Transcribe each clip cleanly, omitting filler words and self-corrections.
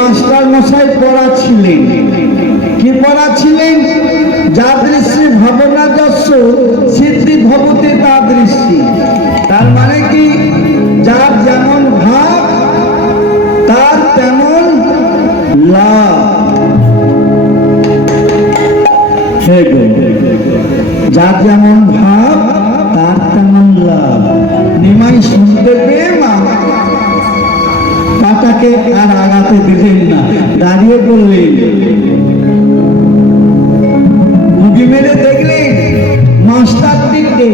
Master মশাই পড়াছিলেন। কি পড়াছিলেন? যাদৃশী ভাবনা যস্য সিদ্ধি ভবতি তাদৃশী। তার মানে কি? যার যেমন ভাব তার তেমন লাভ। যার যেমন ভাব তার তেমন লাভ। নিমাই শুনতে পেয়ে মা পাটাকে আর আগাতে দিলেন না, দাঁড়িয়ে পড়লেন। উঁকি মেরে দেখলেন মাস্টারটিকে।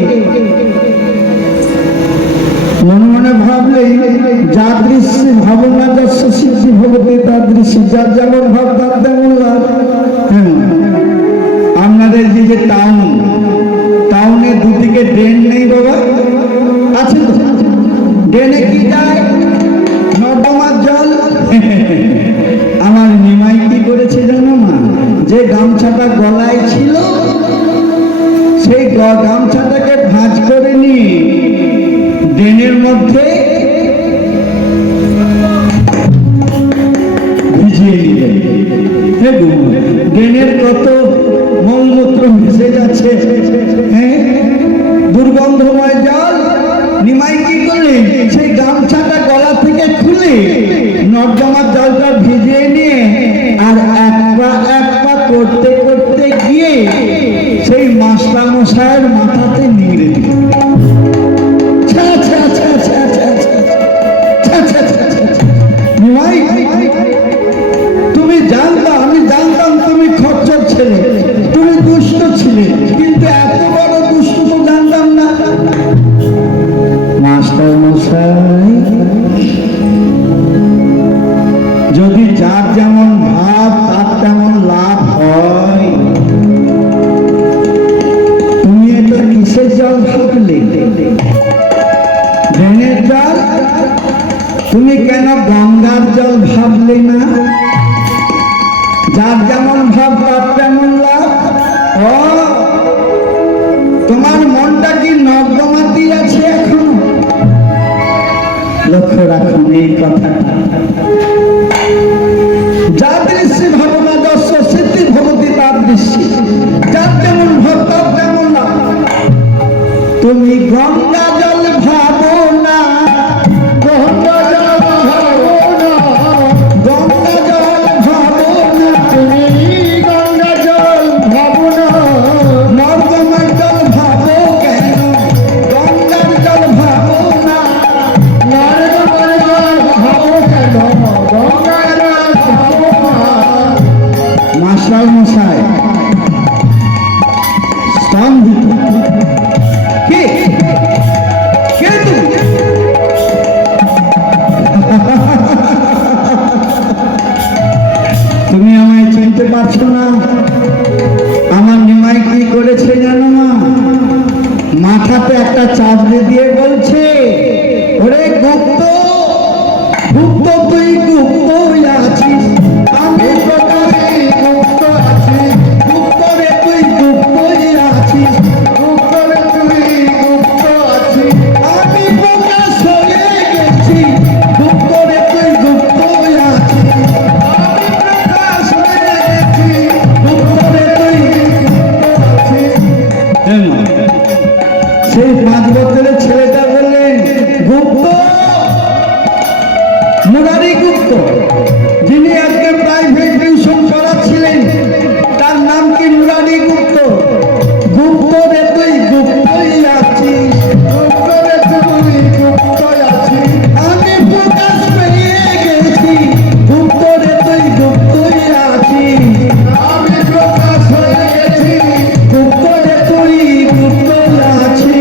মনে মনে ভাবলেন যাদৃশী ভাবনা যস্য সিদ্ধি ভবতি তাদৃশী। যার যেমন ভাব তার তেমন লাভ। আপনাদের যে টাউনে দুদিকে ড্রেন নেই বাবা? আছে তো? ড্রেনে কি যায়? নর্দমার জল। আমার নিমাই কি করেছে জানো মা? যে গামছাটা গলায় ছিল সেই গামছাটাকে ভাঁজ করে নিয়ে ড্রেনের মধ্যে ভিজিয়ে নিলেন। ড্রেনের কত মলমূত্র ভেসে যাচ্ছে, হ্যাঁ, দুর্গন্ধময় জল। নিমাই কি করলেন? সেই গামছাটা গলা থেকে খুলে নর্দমার জলটা ভিজিয়ে নিয়ে আর এক পা করতে করতে গিয়ে সেই মাস্টার মশাইয়ের মাথাতে নিংড়ে দিল। নিমাই, তুমি জানতা, আমি জানতাম তুমি খচ্চর ছেলে, তুমি দুষ্ট ছিলে, কিন্তু এত বড় দুষ্ট তো জানতাম না। মাস্টার মশাই, যদি যার যেমন ভাব তার তেমন লাভ হয়, তুমি এটা কিসের জল ভাবলে? ড্রেনের জল? তুমি কেন গঙ্গার জল ভাবলে না? যার যেমন ভাব তার তেমন লাভ। ও, তোমার মনটা কি নর্দমাতে আছে এখন? লক্ষ্য রাখুন এই কথাটা। যাদৃশী ভাবনা যস্য সিদ্ধি ভবতি তাদৃশী। যার যেমন ভাব তার তেমন লাভ। তুমি গঙ্গা জল ভাবো না, গঙ্গা জল ভাবো না, গঙ্গা জল ভাবো না, তুমি গঙ্গা জল ভাবো না। নর্দমার জল ভাবো কেন? গঙ্গার জল ভাবো না। নর্দমার জল ভাবো কেন? গঙ্গার জল ভাবো না। মাস্টার মশাই স্তম্ভিত। কে কে তুমি? তুমি আমায় চিনতে পারছো না? আমার নিমাই কি করেছে জানো মা? মাথাতে একটা চাবড়ি দিয়ে বলছে, ওরে গুপ্ত, গুপ্ত তুই গুপ্ত আছিস, আমি প্রকাশে গুপ্ত আছি। গুপ্ত রে তুই গুপ্ত আছিস, গুপ্ত রে তুই গুপ্ত আছিস, আমি প্রকাশ হয়ে গেছি। গুপ্ত রে তুই গুপ্ত আছিস, আমি প্রকাশ হয়ে গেছি। গুপ্ত রে তুই গুপ্ত আছিস। সেই 5 বছরের ছেলেটা বললেন, গুপ্ত, মুরারি গুপ্ত, যিনি আজকে প্রাইভেট টিউশন করাচ্ছিলেন, তার নাম কি মুরারি গুপ্ত। গুপ্ত রে তুই গুপ্তই আছিস, গুপ্ত রে তুই গুপ্ত আছিস, আমি প্রকাশ পেয়ে গেছি। গুপ্ত রে তুই গুপ্তই আছিস, আমি প্রকাশ হয়ে গেছি। গুপ্ত রে তুই গুপ্ত আছিস।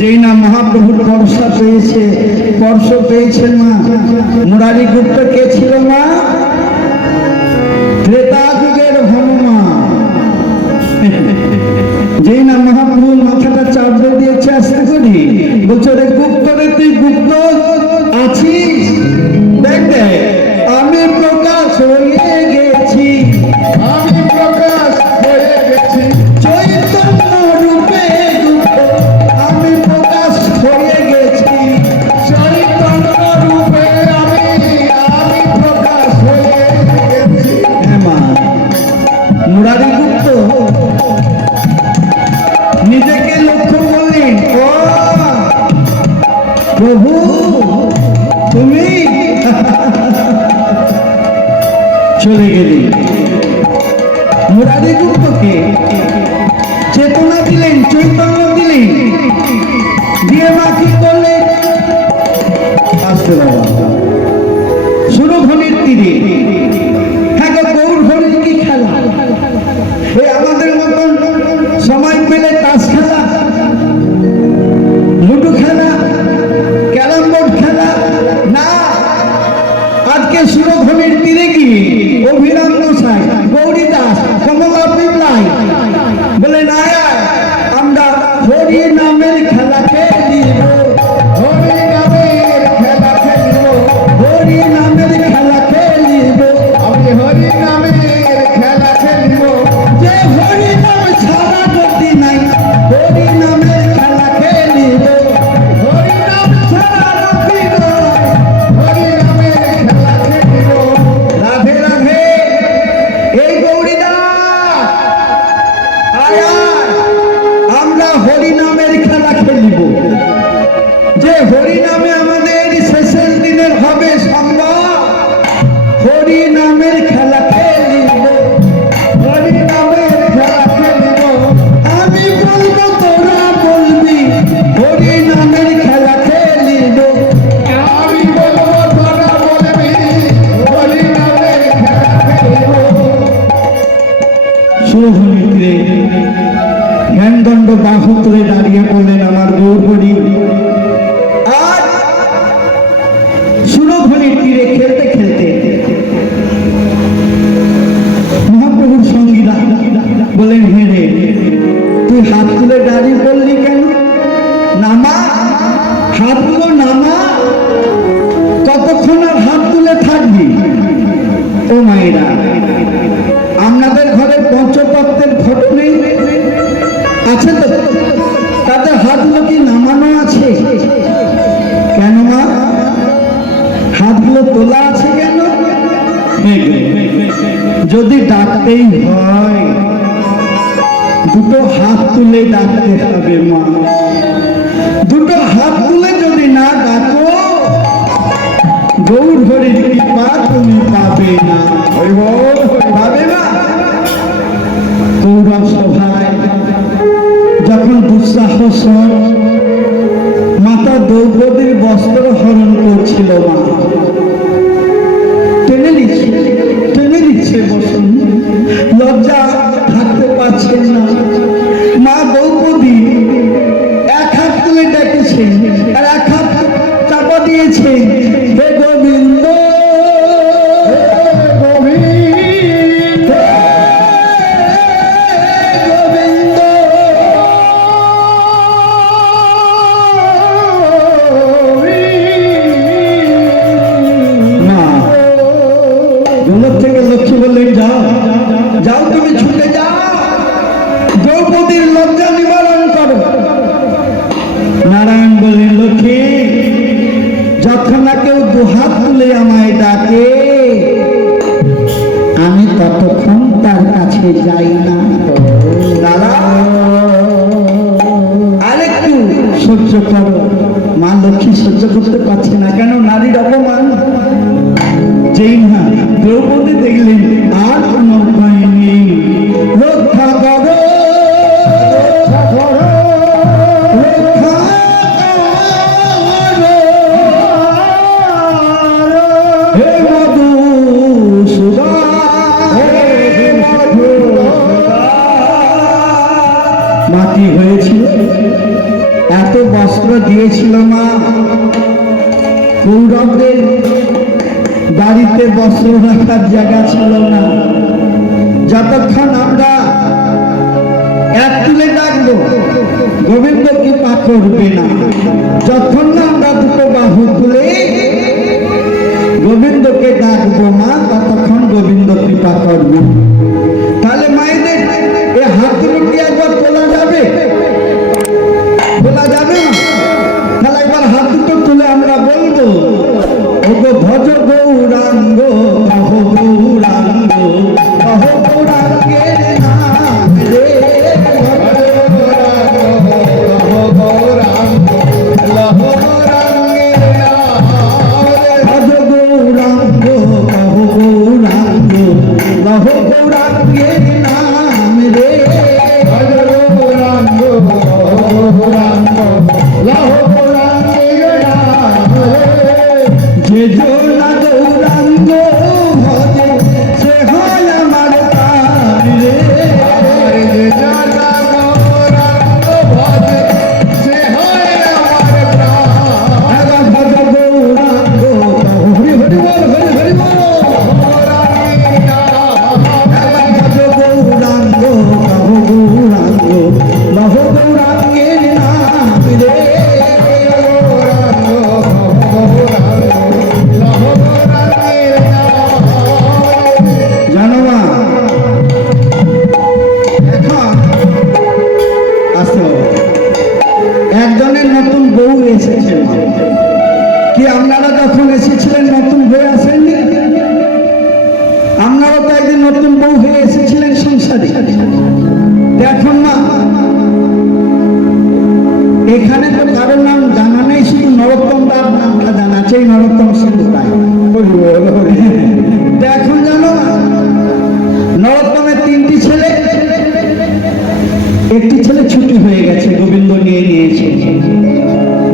যেই না মহাপ্রভুর ভরসা পেয়েছে, স্পর্শ পেয়েছেন মা। মুরারি গুপ্ত কে ছিল মা? ত্রেতা যুগের হনুমান। যেই না মহাপ্রভুর মাথাটা চাপড়ে দিয়েছে আস্তে করি, বলছে রে গুপ্ত রে তুই গুপ্ত আছিস। দেখ দেখ, আমি প্রকাশ হয়ে গেছি, আমি প্রকাশ হয়ে গেছি। চৈতন্য রূপে গুপ্ত আমি প্রকাশ হয়ে গেছি। চৈতন্য রূপে আমি চলে গেলেন। মুরারি গুপ্তকে চেতনা দিলেন, চৈতন্য দিলেন, দিয়ে মা কি করলেন? আসতে বাবা সুরভনির তীরে, হ্যাঁ গো, গৌরভনির কি খেলা! এই আমাদের মতন সময় পেলে তাস খেলা, লুডো খেলা, ক্যারাম বোর্ড খেলা না, আজকে সুরভনির তীরে গিয়ে অভিরাম গোসাই, গৌরী দাস, কমলা পিপলাই বলে না, আমরা হরি নামের খেলা খেলিব, হরি নামের খেলা খেলিব, হরি নামের খেলা খেলিব, আমি হরি নামের খেলা খেলিব, যে হরি নাম ছাড়া গতি নাই, হরি নামের খেলা খেলিব, হরি নাম ছাড়া গতি নাই, হরি নামের খেলা খেলিব। রাধে রাধে। এই গৌরীদা আমরা হরি নামের খেলা খেলিব, যে হরি নামে আমাদের শেষের দিনের হবে সম্ভব, হরি নামের খেলা খেলিব, হরি নামের খেলা খেলিব, আমি বলবো তোরা বলবি, হরি নামের খেলা খেলিব, আমি বলবো তোরা বলবি, হরি নামের খেলা খেলিব। সুরভনিতে জ্ঞানদণ্ড বাহু তুলে দাঁড়িয়ে বললেন, আমার গৌরহরি। আর সুরভনির তীরে খেলতে খেলতে মহাপ্রভুর সঙ্গীরা বলেন, হে রে, তুই হাত তুলে দাঁড়িয়ে বললি কেন? নামা, হাতগুলো নামা, কতক্ষণ আর হাত তুলে থাকবি? ও মায়েরা, আপনাদের ঘরে পঞ্চতত্ত্বের ফটো নেই? আছে তো? তাদের হাতগুলো কি নামানো আছে? কেন মা, হাতগুলো তোলা আছে কেন? যদি ডাকতেই হয় দুটো হাত তুলে ডাকতে হবে মা, দুটো হাত তুলে যদি না ডাকো গৌরহরির কৃপা তুমি পাবে না, পাবে না। কৌরব সভায় যখন দুঃসাহস মাতা দ্রৌপদীর বস্ত্র হরণ করছিল, মা টেনে নিচ্ছে বসন, লজ্জা থাকতে পারছেন না। মা দ্রৌপদী এক হাত তুলে ডেকেছেন আর এক হাত চাপা দিয়েছেন, হে গোবিন্দ, লক্ষ্মী বললেন, যাও যাও, তুমি ছুটে যাও, দ্রৌপদীর লজ্জা নিবারণ করো। নারায়ণ বললেন, লক্ষ্মী, যখন না কেউ দুহাত তুলে আমায় ডাকে আমি ততক্ষণ তার কাছে যাই না। দাদা আরেকটু সহ্য করো। মা লক্ষ্মী সহ্য করতে পারছে না, কেন? নারীর অপমান। যেই না দ্রৌপদী দেখলেন আর কোনো উপায় নেই, রক্ষা করো, রক্ষা করো, রক্ষা করো, হে মধুসূদন, মা কি হয়েছিল? এত বস্ত্র দিয়েছিল মা, কৌরবদের বাড়িতে বস্ত্র রাখার জায়গা ছিল না। যতক্ষণ আমরা এক তুলে ডাকবো গোবিন্দ কৃপা করবে না, যতক্ষণ না আমরা দুটো বাহু তুলে গোবিন্দকে ডাকবো মা, ততক্ষণ গোবিন্দ কৃপা করবে। তাহলে মায়েদের এই হাত দুটো কি একবার তোলা যাবে? তোলা যাবে না? তাহলে একবার হাত দুটো তুলে আমরা বলবো, ওগো ভজ গৌরাঙ্গ, কহ গৌরাঙ্গ, কহ গৌরাঙ্গের নাম রে, ভজ গৌরাঙ্গ, কহ গৌরাঙ্গের নাম রে, ভজ গৌরাঙ্গ, কহ গৌরাঙ্গ, কয়েকদিন নতুন বউ হয়ে এসেছিলেন সংসারে। এখন মা এখানে তো কারোর নাম জানা নেই, শুধু নরোত্তম দার নামটা জানা আছে, এই নরোত্তম সিংহ রায়। এখন জানো না, নরোত্তমের 3টি ছেলে, একটি ছেলে ছুটি হয়ে গেছে, গোবিন্দ নিয়ে নিয়েছে।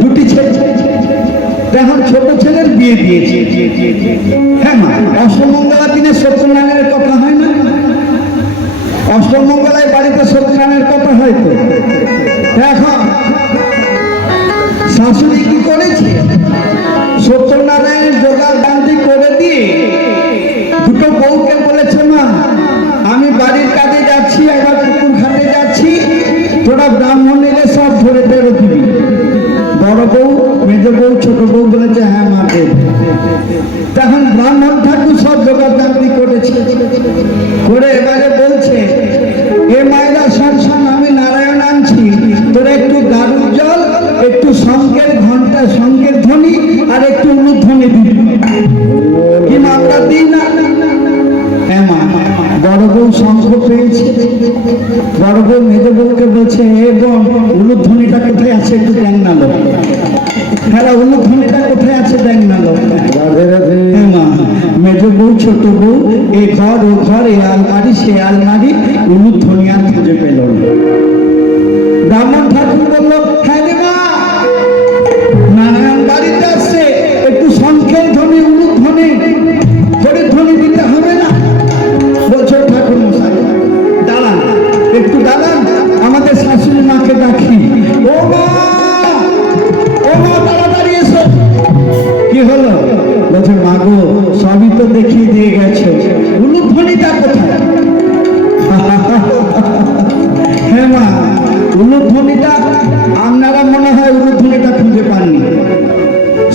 2টি ছেলে, এখন ছোট ছেলের বিয়ে দিয়েছে। হ্যাঁ মা, অষ্টমঙ্গলার দিনে সত্যনারায়ণের কথা হয় না? অষ্টমঙ্গলায় বাড়িতে সত্যনারায়ণের কথা হয় তো। এখন শাশুড়ি কি করেছে, সত্যনারায়ণের জোগাড় বান্দি করে দিয়ে 2টো বউকে বলেছে, মা আমি বাড়ির কাজে যাচ্ছি, একবার পুকুর ঘাটে যাচ্ছি, তোরা ব্রাহ্মণ এলে সব ধরে ধরে দিবি। বড় বউ, মেজ বউ, ছোট বউ বলেছে হ্যাঁ মা দেব। তখন ব্রাহ্মণ ঠাকুর সব জোগাড় বান্দি করেছে, করে এবারে বলছে, এ মায়েরা শোন শোন, আমি নারায়ণ আনছি, তোরা একটু গারুর জল, একটু শঙ্কের ঘন্টা, শঙ্কের ধ্বনি আর একটু উলুধ্বনি দিবি। কি মা আমরা দিই না? হ্যাঁ মা। বড় বউ শঙ্খ পেয়েছে, বড় বউ মেজ বউকে বলছে, এ বোন উলুধ্বনিটা কোথায় আছে একটু দেখ না লো। হ্যাঁ উলুধ্বনিটা কোথায় আছে দেখ না লো। হ্যাঁ মা, মেজ বউ ছোট বউ এ ঘর ও ঘর, এ আলমারি সে আলমারি, উলুধ্বনি আর খুঁজে পেল না। ব্রাহ্মণ ঠাকুর বললো, হ্যাঁ রে মা, নারায়ণ বাড়িতে আসছে, একটু শঙ্খের ধ্বনি, উলুধ্বনি, হরিধ্বনি দিতে হবে না? বলছো ঠাকুর মশাই দাঁড়ান, একটু দাঁড়ান, আমাদের শাশুড়ি মাকে ডাকি। ও মা, ও মা তাড়াতাড়ি এসো। কি হলো? বলছে মা গো, সবই তো দেখিয়ে দিয়ে গেছো, উলুধ্বনিটা কোথায়? হ্যাঁ মা, উলুধ্বনিটা আপনারা মনে হয় উলুধ্বনিটা খুঁজে পাননি।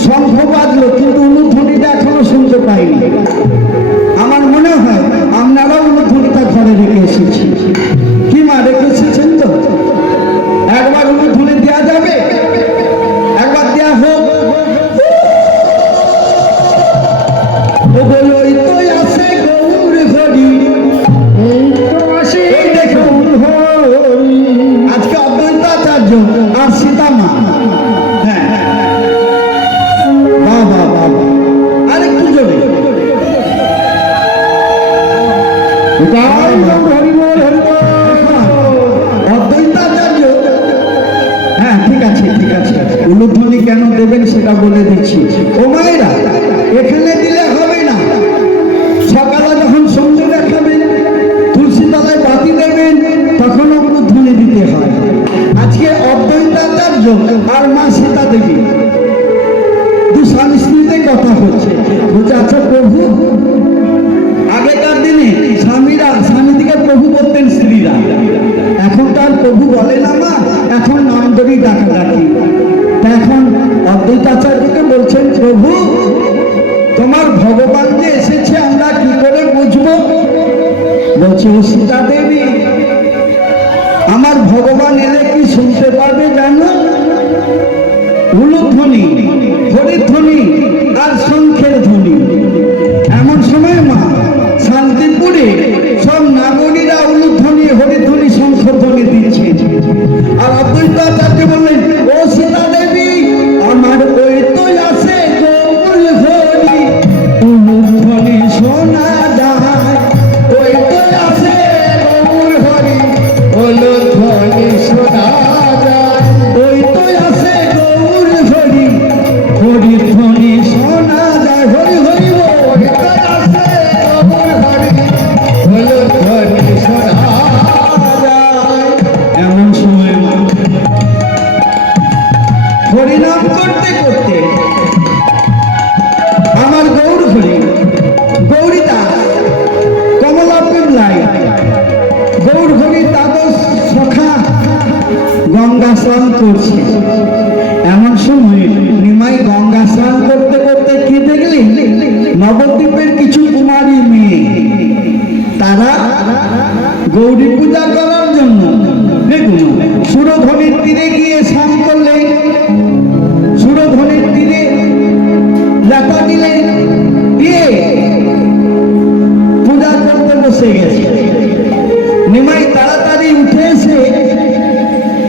শঙ্খ বাজলো কিন্তু উলুধ্বনিটা এখনো শুনতে পাইনি। আমার মনে হয় আপনারা উলুধ্বনিটা ঘরে রেখে এসেছেন। কি মা, রেখে এসেছেন তো? একবার উলুধ্বনি দেওয়া যাবে? একবার দেওয়া হোক। ও বলো, ওই তো আসে গৌর হরি, এই দেখুন আজকে অদ্বৈতাচার্য আর সীতা মা। হ্যাঁ বাবা বাবা, আরেকটু জোরে। অদ্বৈতাচার্য, হ্যাঁ ঠিক আছে ঠিক আছে, উলুধ্বনি কেন দেবেন সেটা বলে দিচ্ছি। ও মায়েরা, এখানে দিলে হবে না, সকালে যখন সন্ধ্যে দেখাবেন, তুলসী তলায় বাতি দেবেন, তখনও উলুধ্বনি দিতে হয়। আজকে অদ্বৈতাচার্য আর মা সীতা দেবী 2 স্বামী স্ত্রীতে কথা হচ্ছে। বলছে আচ্ছা প্রভু, আগেকার দিনে স্বামীরা স্বামীদিকে প্রভু বলতেন স্ত্রীরা, এখন তো আর প্রভু বলে না মা, এখন নাম ধরেই ডাকাডাকি। তা এখন অদ্বৈতাচার্যকে বলছেন, প্রভু তোমার ভগবান যে এসেছে আমরা কি করে বুঝবো? বলছে ও সীতা দেবী, আমার ভগবান এলে কি শুনতে পারবে জানো? উলুধ্বনি, হরিধ্বনি আর শঙ্খের ধ্বনি। এমন সময় মা শান্তিপুরে সব নাগরীরা উলুধ্বনি, হরিধ্বনি, শঙ্খধ্বনি দিচ্ছে। আর অদ্বৈতাচার্য বললেন, ও সীতা দেবী, আমার ওই তো আসে গৌর হরি, উলুধ্বনি শোনা যায়, ওই তো আসে গৌর হরি, উলুধ্বনি শোনা যায়, ওই তো আসে গৌর হরি, হরিধ্বনি শোনা যায়, হরি হরি ওই তো আসে গৌর হরি, উলুধ্বনি শোনা যায়। এমন সময় হরিনাম করতে করতে আমার গৌর হরি, গৌরীদা, কমলা পিমলাই, গৌর হরি দ্বাদশ সখা গঙ্গা স্নান করছে। এমন সময় নিমাই গঙ্গা স্নান করতে করতে কি দেখলি? নবদ্বীপের কিছু কুমারী মেয়ে, তারা গৌরী পূজা করার জন্য দেখুন সুরধ্বনির তীরে গিয়ে স্নান করলে, সুরধ্বনির তীরে লাটা দিলে দিয়ে পূজা করতে বসে গেছে। নিমাই তাড়াতাড়ি উঠে এসে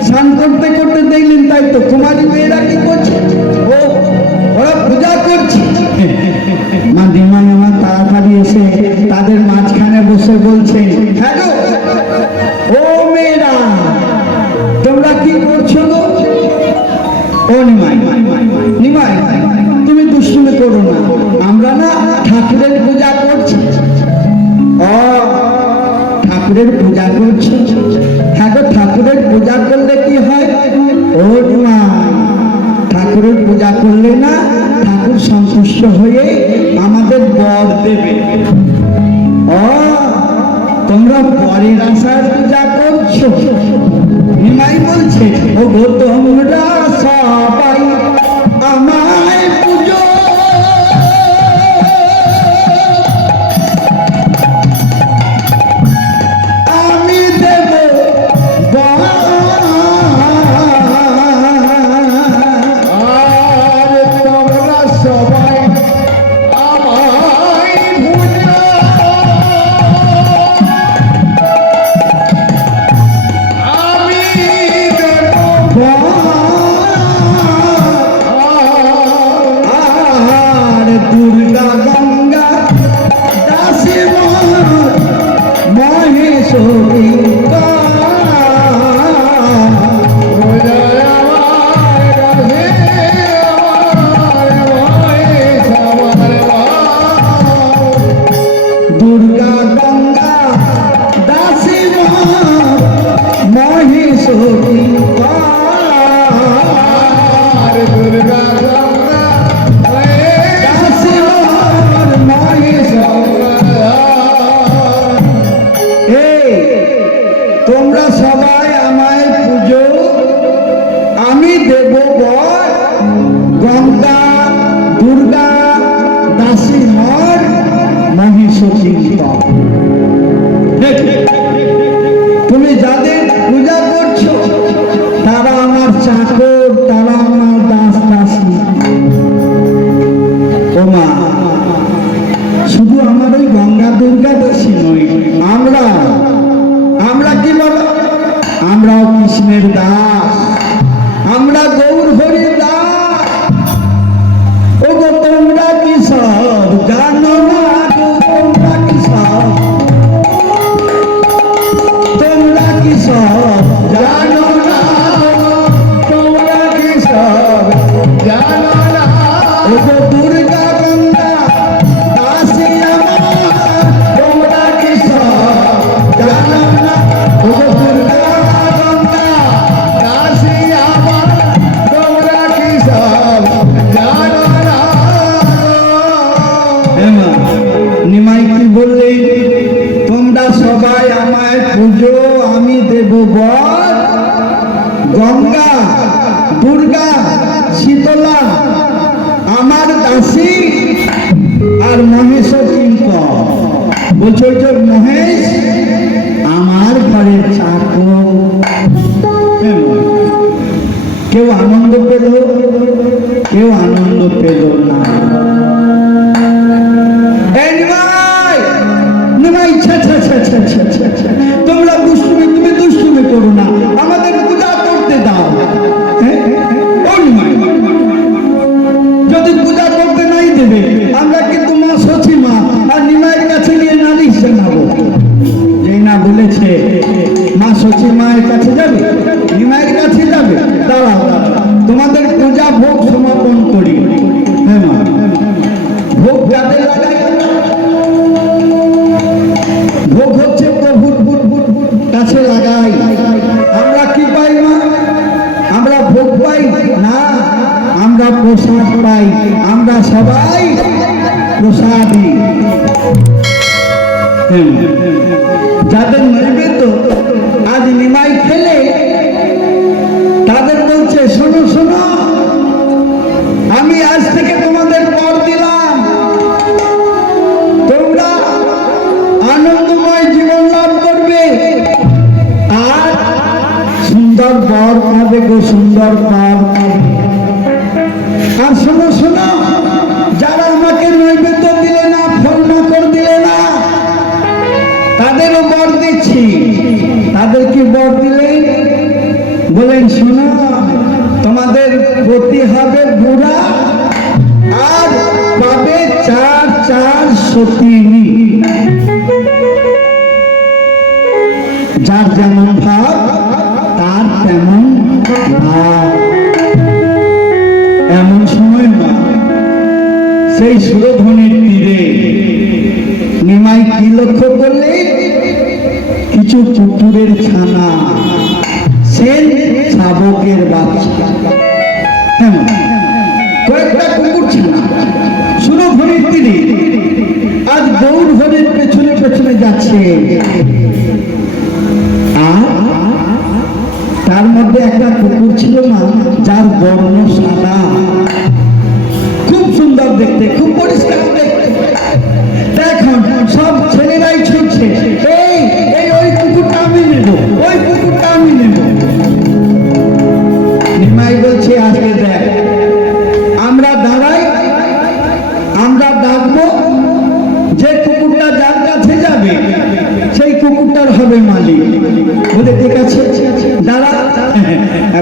স্নান করতে করতে দেখলেন, তাই তো কুমারী মেয়েরা কি করছে, ও ওরা পূজা করছে। মা নিমাই আমার তাড়াতাড়ি এসে তাদের মাঝখানে বসে বলছে, হ্যাঁ গো, ও মেয়েরা তোমরা কি করছো গো? ও নিমাই, নিমাই তুমি দুষ্টুমি করো না, আমরা না ঠাকুরের পূজা করছি। ও ঠাকুরের পূজা করছো? হ্যাঁ গো, ঠাকুরের পূজা করলে কি হয়? ও নিমাই, ঠাকুরের পূজা করলে না ঠাকুর সন্তুষ্ট হয়ে আমাদের বর দেবে। ও তোমরা বরের আশার পূজা করছো? নিমাই বলছে, ও গো তোমরা সবাই আমায় পুজো, আমি দেব বর। আর তোমরা সবাই আমায় পুজো, আমি দেব বর। আর দুর্গা গঙ্গা দাসী মহেশ্বরী দুর্গা গঙ্গা দাসী মহেশ্বরী দুর্গা গঙ্গা দাসী মহেশ্বরী। তোমরা সবাই আমায় পুজো, আমি দেব বর। গঙ্গা দুর্গা দাসী মর মহিষী। তুমি যাদের পূজা করছো তারা আমার চাকর, তারা আমার দাস দাসী। ও মা, শুধু আমার ওই গঙ্গা দুর্গা দাসী নয়, আমরা কি বলো, আমরাও কৃষ্ণের দাস, আমরা গৌর হরির দাস। ও গো তোমরা কি সব জানো না গো, তোমরা কি সব, তোমরা কি সব জানো না, তোমরা কি সব জানো না। ও গো দুর্গা গঙ্গা দাসী আমার, তোমরা কি সব জানো না। ও গো দুর্গা গঙ্গা দাসী আমার, তোমরা কি সব জানো না। নিমাই কি বললে, তোমরা সবাই আমায় পুজো, আমি দেব বর। গঙ্গা দুর্গা শীতলা আমার দাসী, আর মহেশ্বর কিঙ্কর বলছো, ওই যে মহেশ আমার ঘরের চাকর। কেউ আনন্দ পেল, কেউ আনন্দ পেল না। তোমরা দুষ্টুমি, তুমি দুষ্টুমি করো না, আমাদের পূজা করতে দাও। যদি পূজা করতে নাই দেবে, আমরা কিন্তু মা সচি মা আর নিমাইয়ের কাছে গিয়ে নালিশ জানাবো। যেই না বলেছে মা সচি মায়ের কাছে যাবে, নিমাইয়ের কাছে যাবে, দাঁড়াও তোমাদের পূজা ভোগ সমাপন করি। হ্যাঁ মা, ভোগ যাদের লাগাই, ভোগ হচ্ছে প্রভুর কাছে লাগাই। আমরা কি পাই মা? আমরা ভোগ পাই না, আমরা প্রসাদ পাই। আমরা সবাই প্রসাদী। যাদের নৈবেদ্য আজ নিমাই খেলে, তাদের বলছে, শোনো শোনো, আমি আজ থেকে তোমাদের বর দিলাম, তোমরা আনন্দময় জীবন লাভ করবে আর সুন্দর বর পাবে গো, সুন্দর বর পাবে। আর শোনো শোনো, যারা আমাকে নৈবেদ্য দিলে না, ফল মাকড় দিলে না, তারা বর দিচ্ছি। তাদেরকে বর দিলেন, বলেন শোনো, তোমাদের পতি হবে বুড়া আর পাবে 4 সতীনী। যার যেমন ভাব তার তেমন ভাব। এমন সময় মা সেই সুরধনের তীরে নিমাই কি লক্ষ্য করলে? কিছু কুকুরের ছানা, সেন শাবকের বাচ্চা, কয়েকটা কুকুর ছানা সুরধনের তীরে আজ গৌর হরির পেছনে পেছনে যাচ্ছে। আর তার মধ্যে একটা কুকুর ছিল না, যার বর্ণ সাদা, খুব সুন্দর দেখতে, খুব পরিষ্কার দেখতে। এখন সব ছেলেরাই ছুটছে, এই এই ওই কুকুরটা আমি নেব, ওই কুকুরটা আমি নেব। নিমাই বলছে আজকে দেখ, আমরা দাঁড়াই, আমরা ডাকবো, যে কুকুরটা যার কাছে যাবে সেই কুকুরটার হবে মালিক। বলে ঠিক আছে দাঁড়া।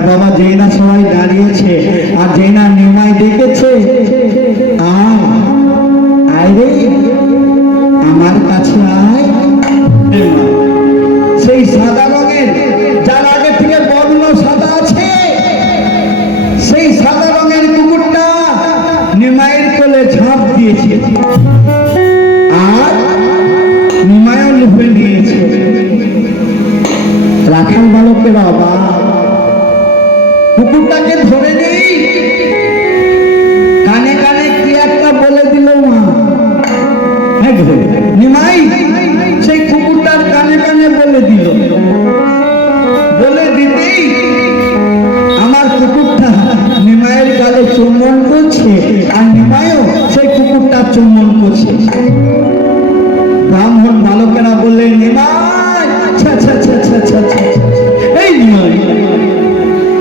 বাবা যেই না সবাই দাঁড়িয়েছে আর যেই না নিমাই ডেকেছে, আয় রে আমার কাছে আয়। সেই সাদা রঙের, যার আগে থেকে বর্ণ সাদা আছে, সেই সাদা রঙের কুকুরটা নিমাইয়ের কোলে ঝাঁপ দিয়েছে আর নিমাইও লুফে নিয়েছে। রাখাল বালকের বাবা কুকুরটাকে ধরে নেই, কানে কানে কি একটা বলে দিল মা। নিমাই সেই কুকুরটার কানে কানে বলে দিল, বলে দিতেই আমার কুকুরটা নিমাইয়ের গালে চুম্বন করছে আর নিমাইও সেই কুকুরটা চুম্বন করছে। ব্রাহ্মণ বালকেরা বললে, নিমাই এই নিমাই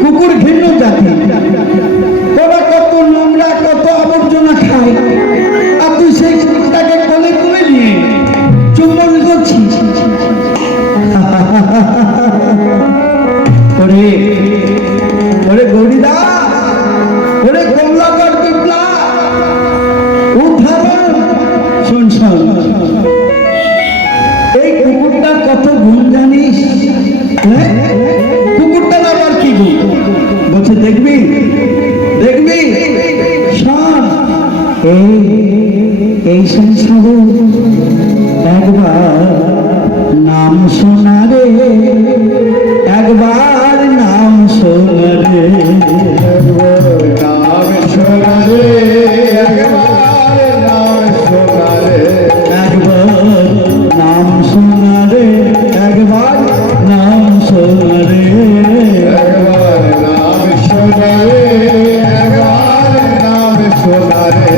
কুকুর ঘৃণ্য জাতি, তোরা কত নোংরা কত আবর্জনা খায়, আর তুই সেই কুকুরটাকে কোলে তুলে নিয়ে চুম্বন করছিস। ওরে ওরে গৌরীদা, ওরে কমলাকর পিপলা, উদ্ধারণ, শোন শোন, এই কুকুরটার কত গুণ জানিস? কুকুরটার আবার কি গুণ? বলছে দেখবি দেখবি, শোন, এই সংসার একবার নাম শোনা রে, একবার নাম শোনা রে, নাম শোনা রে, একবার নাম শোনা রে, একবার নাম শোনা রে, একবার নাম শোনা রে, একবার নাম শোনা রে, একবার নাম শোনা রে।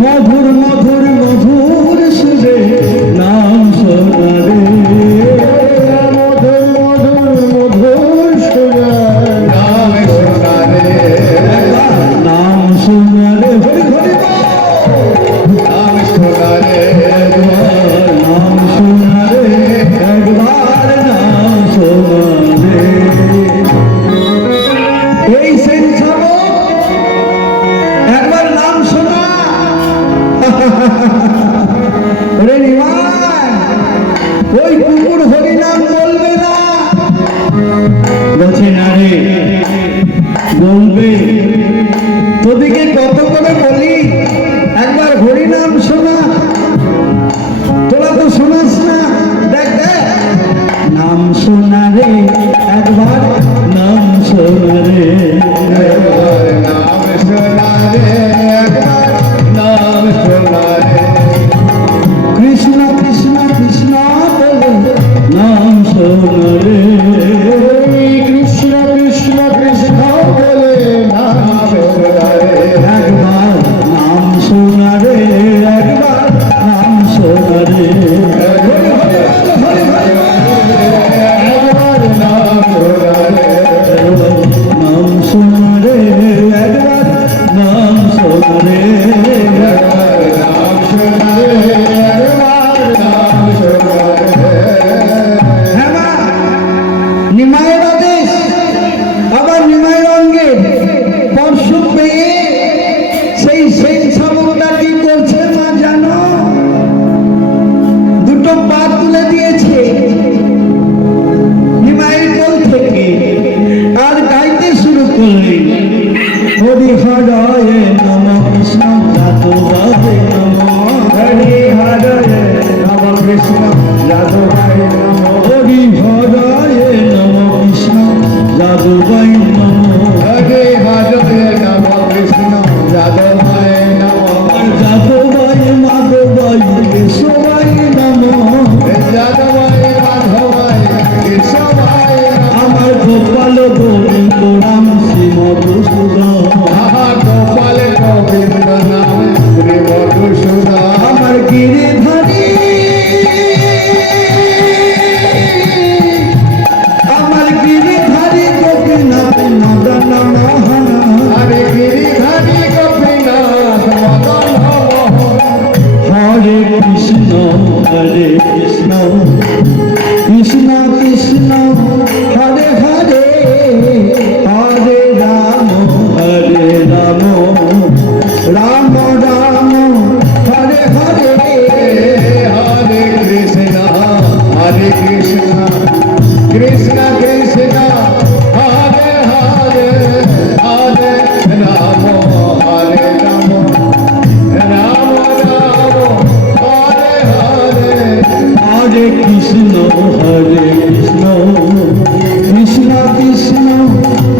মধুর মধুর মধুর সুরে নাম শোনা রে, মধুর মধুর মধুর শোনা নাম শোনা রে, নাম শোনা রে, হরি হরি নাম শোনা রে, নাম শোনা রে, একবার নাম শোনা রে। এই সেন শাবক একবার নাম শোনা। ওরে নিমাই, ওই কুকুর হরি নাম বলবে না। বলছে না রে, বলবে। তোদিকে কত করে বলি একবার হরি নাম শোনা, তোরা তো শোনাস না। দেখ দেখ, নাম শোনা রে, একবার নাম শোনা রে, একবার নাম শোনা রে, একবার নাম শোনা রে। কৃষ্ণ কৃষ্ণ কৃষ্ণ বলে নাম শোনা রে, কৃষ্ণ কৃষ্ণ কৃষ্ণ বলে নাম Krishna Krishna Krishna Hare Hare Hare Ram Ram Ram Hare Hare Hare Krishna, Krishna Krishna, Hare Hare, Hare Rama, Hare Rama, Rama Rama, Hare Hare. হরে Krishna Krishna Krishna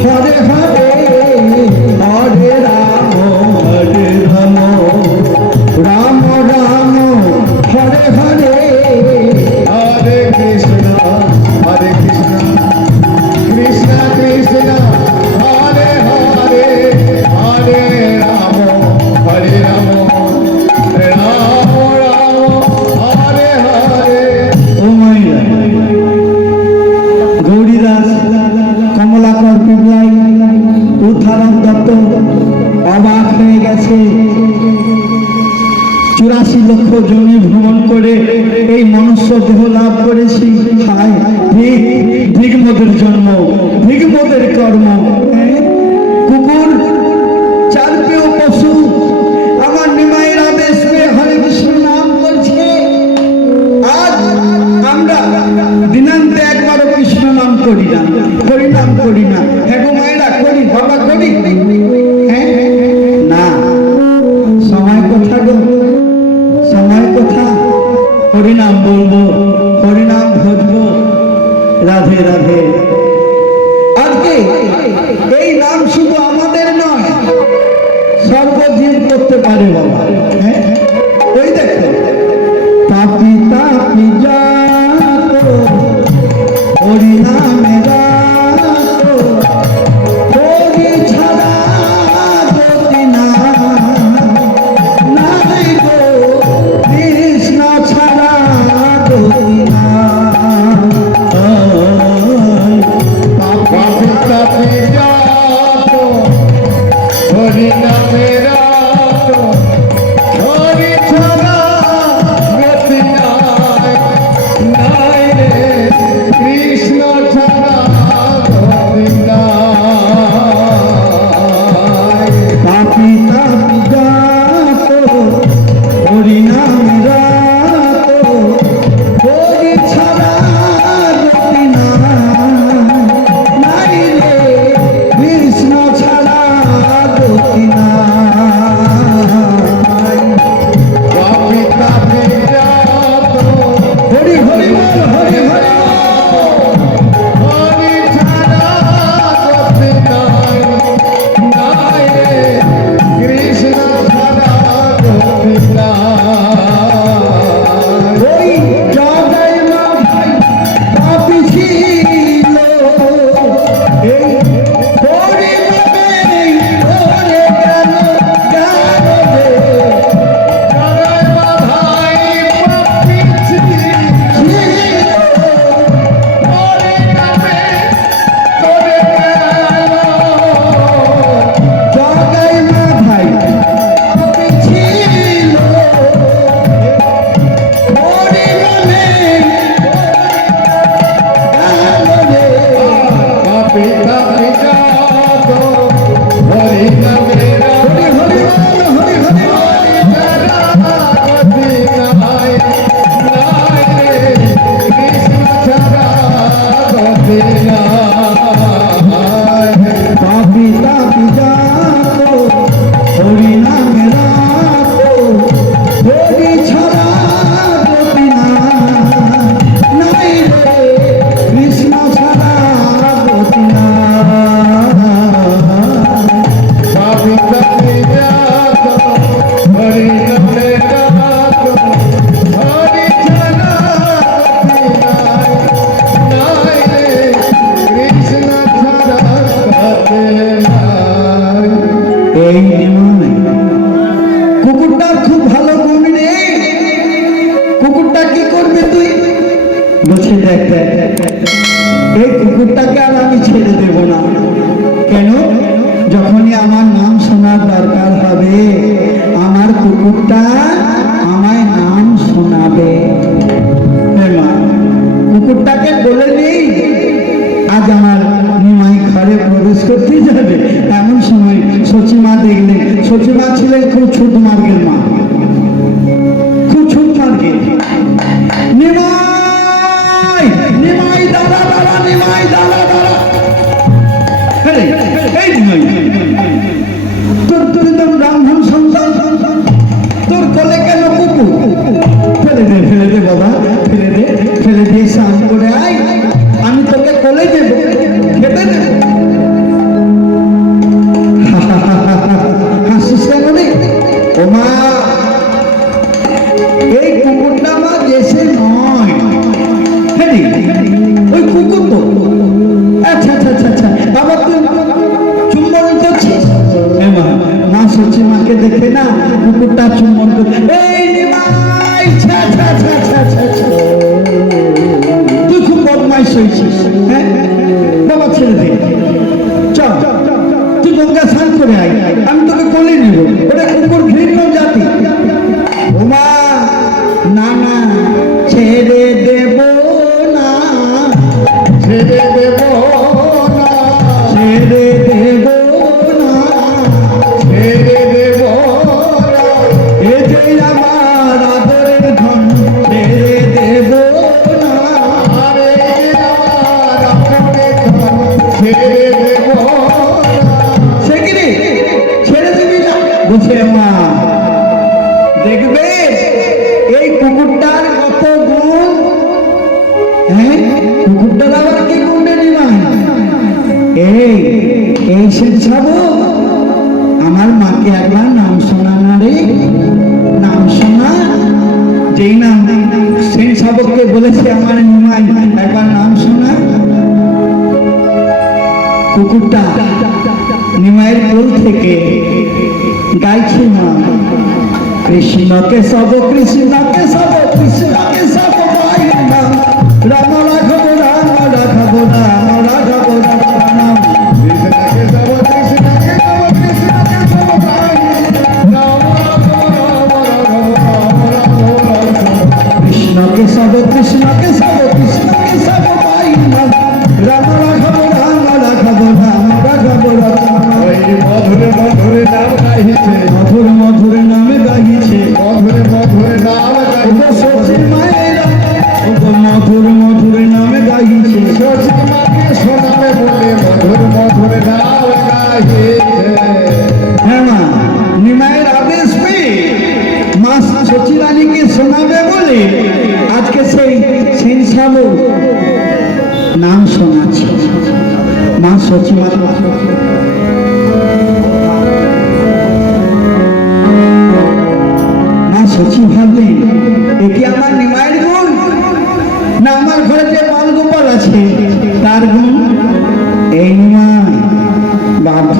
Hare Hare Hare Ram Ram Ram Hare Hare Hare Krishna, Krishna Krishna, Hare Hare, Hare Rama, Hare Rama, Rama Rama, Hare Hare. ও মাইয়া গৌরীদাস কমলাকর পিবলাই উত্থারণ দত্ত অবাক হয়ে গেছে। 84 লক্ষ জমি ভ্রমণ করে এই মনুষ্য দেহ লাভ করেছি। হায় ঠিক মোদের জন্ম, ঠিক মোদের কর্ম। কুকুর চার পেয়েও পশু আমার নিমাইয়ের আদেশ পেয়ে হরে কৃষ্ণ নাম করছে। আজ আমরা দিনান্তে একবারও কৃষ্ণ নাম করি না, হরিনাম করি না। হ্যাঁ গো মায়েরা, করি বাবা, করি হ্যাঁ না। সময় কোথা গো, সময় কোথা? হরিনাম বলবো, হরিনাম ভজবো। রাধে রাধে। আজকে এই নাম শুধু আমাদের নয়, সর্বজীব করতে পারে বাবা। হ্যাঁ ওই দেখো, পাপি তাপি জাত হরিনামে রাত, হরি ছাড়া গতি নাই গো, কৃষ্ণ ছাড়া গতি নাই। Papita Pijato, Hori Name Rato, Hori Chara, Gati Nai, Nai Re, Krishna Chara, Gati Nai. পাপি তাপি জাত হরিনাম রাত, হরি ছাড়া গতি নাই রে, কৃষ্ণ ছাড়া গতি নাই। Papita Pijato, হরি হরি বল, হরি হরি বল। Hori Chara, Gati Nai, Nai Re, Krishna Chara, Gati Nai. ওই জগাই মাথায় পাপি ছিল, এই হরিনামে ধরে গেল রে। Charai Madhai Papi Chhi, Hori Name Tore Gelo. Jagai মাথায় পাপি ছিল, হরিনামে গেল রে। Papita Pijato, Hori Name Hari Hari বল, হরি হরি বল। Gati Nai, Nai Re, Krishna Chara, Gati Nai. পাপি তাপি জাত হরিনামে রাত, হরি ছাড়া গতি নাই রে, কৃষ্ণ ছাড়া গতি নাই। Papita Pijato, Hori Name Rato, Hori Chara, Gati Nai, Nai Re, Krishna Chara, Gati Nai. এই নিমানে কুকুরটার খুব ভালো গুণ রে। কুকুরটা কি করবে তুই? বলছে দেখ দেখ, এই কুকুরটাকে আর আমি ছেড়ে দেব না। কেন? যখনই আমার নাম শোনার দরকার হবে, আমার কুকুরটা আমায় নাম বাবা তুই চুম্বন করছিস? মা সচি মাকে দেখে না কুকুরটা চুম্বন করছে। এই নিমাই, ছা ছা ছা ছা ছা ছা। তুই খুব বদমাইশ হয়েছিস। হ্যাঁ বাবা ছেড়ে দে, চল তুই গঙ্গা স্নান করে আয়, আমি তোকে কোলে নিব। ওটা কুকুর ঘৃণ্য জাতি। ওমা না না, ছেড়ে দেব না, ছেড়ে দেব না, ছেড়ে দেব না, ছেড়ে দেব না, এ যে আমার আদরের ধন, ছেড়ে দেব না। আরে আমার আপনে ধন ছেড়ে দেব না। সে কি রে, ছেড়ে দিবি না? বুঝে মা, দেখবে এই কুকুরটার কত গুণ। হ্যাঁ কুকুরটার আবার কি গুণ রে নিমাই? এই শিক্ষাবো, আমার মাকে একবার নাম শোনা না রে, নাম শোনা। যেই নাম সেই শাবককে বলেছে আমার নিমাই একবার নাম শোনা। কুকুরটা নিমাইয়ের কোল থেকে গাইছে না, কৃষ্ণকে সব, কৃষ্ণকে সব, কৃষ্ণকে সব পাই না, রাম রাঘব, রাম রাঘব, রাম রাঘব, রাম। কৃষ্ণকে সব, কৃষ্ণকে সব, কৃষ্ণকে সব পাই। রাম রাম রাম রাম রাম রাম। কৃষ্ণকে সব, কৃষ্ণকে সব, কৃষ্ণকে সব পাই না, রাম রাঘব, রাম রাঘব, রাম রাঘব, রাম। ওই মধুরে মধুরে নাম গাইছে, মধুর মধুর নামে গাইছে, মধুরে মধুরে নাম গাইছে। সচির মায়েরা মধুর মধুর নামে গাইছে। সচি মাকে শোনাবে বলে মধুর মধুরে নাম গাইছে। হ্যাঁ মা, নিমাইয়ের আদেশ পেয়ে মা সচি রানীকে শোনাবে বলে আজকে সেই সেন সাবু নাম শোনাচ্ছে। মা সচি মা সচি ভাবলেন এ কি আমার নিমাইয়ের গুণ, না আমার ঘরে যে বাল গোপাল আছে তার গুণ? এই নিমাই বাবা,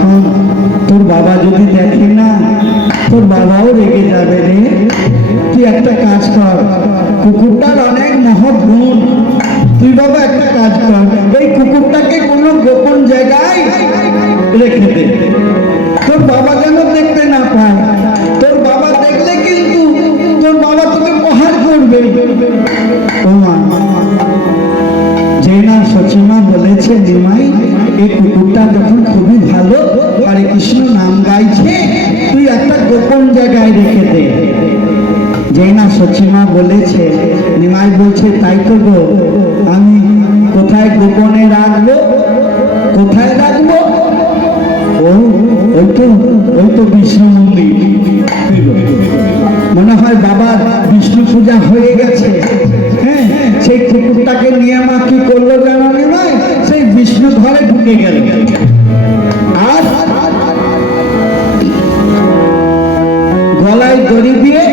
তোর বাবা যদি দেখে না তোর বাবাও রেগে যাবে রে। তুই একটা কাজ কর, কুকুরটার অনেক মহৎ গুণ, তুই বাবা একটা কাজ কর, এই কুকুরটাকে কোনো গোপন জায়গায় রেখে দে, তোর বাবা যেন দেখতে না পায়। তোর বাবা দেখলে কিন্তু তোর বাবা তোকে প্রহার করবে। ও মা, যে না সচিমা বলেছে নিমাই এই কুকুরটা যখন খুবই ভালো হরে কৃষ্ণ নাম গাইছে, তুই একটা গোপন জায়গায় রেখে দে। যে না সচিমা বলেছে, নিমাই বলছে তাই তো গো, আমি কোথায় গোপনে রাখবো, কোথায় রাখবো? ও ওই তো বিষ্ণু মন্দির। মনে হয় বাবার বিষ্ণু পূজা হয়ে গেছে। হ্যাঁ সেই কুকুরটাকে নিয়ে মা কি করলো জানো নিমাই? সেই বিষ্ণু ঘরে ঢুকে গেল। আর গলায় দড়ি দিয়ে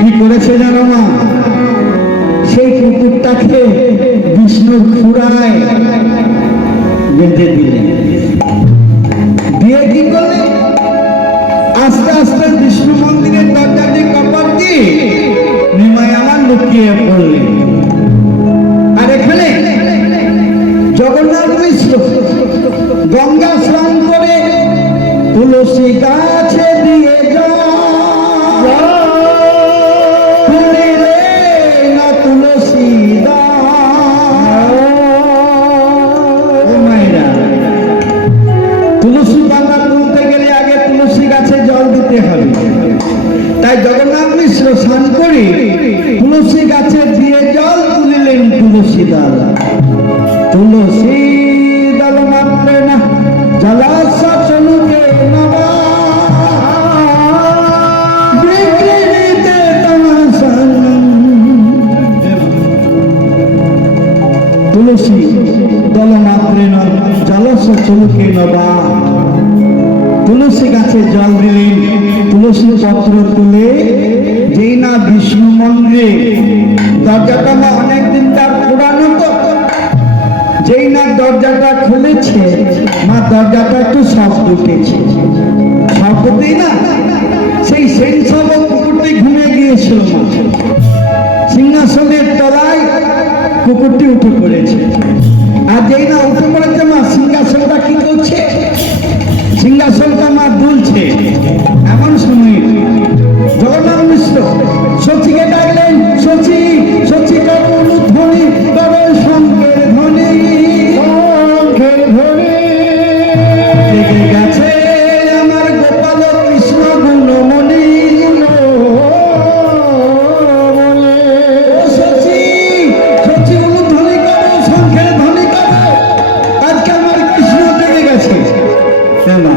কি করেছে জানো মা? সেই কুকুরটাকে বিষ্ণুর খুড়ায় বেঁধে দিলেন। দিয়ে কি করলে আস্তে আস্তে বিষ্ণু মন্দিরের দরজা দিয়ে কপাট দিয়ে নিমাই আমার লুকিয়ে পড়লেন। আর এখানে জগন্নাথ মিশ্র গঙ্গা স্নান করে তুলসী গাছে দিয়ে তুলসী তুলসী পাতা তুলতে গেলে আগে তুলসী গাছে জল দিতে হবে। তাই জগন্নাথ মিশ্র স্নান করে তুলসী গাছে দিয়ে জল তুলিলেন তুলসী ডাল। তুলসী ডাল মাত্রে না জলাশ চলুকে নবা, বিক্রিতে তমাশন। তুলসী দল মাত্রে না জলস চলুকে নবা। তুলসী গাছে জল দিলেন, তুলসী পত্র তুলে যেই না বিষ্ণু মন্দিরে দরজাটা মা অনেকদিন তার পুরানো তো, যেই না দরজাটা খুলেছে মা দরজাটা একটু শব্দ উঠেছে, শব্দতেই না সেই সব কুকুরটি ঘুমিয়ে গিয়েছিল মা। সিংহাসনের তলায় কুকুরটি উঠে পড়েছে, আর যেই না উঠে পড়েছে মা সিংহাসনটা কি করছে, সিংহাসনটা মা দুলছে। এমন সময় জগন্নাথ মিশ্র সচিকে ডাকলেন, সচি সচি করো ধ্বনি করো শঙ্কের ধ্বনি, শঙ্খের ধ্বনি জেগে গেছে আমার গোপাল কৃষ্ণ গুণমণি। ও সচি সচি ধ্বনি করো শঙ্খের ধ্বনি করো, আজকে আমার কৃষ্ণ জেগে গেছে। মা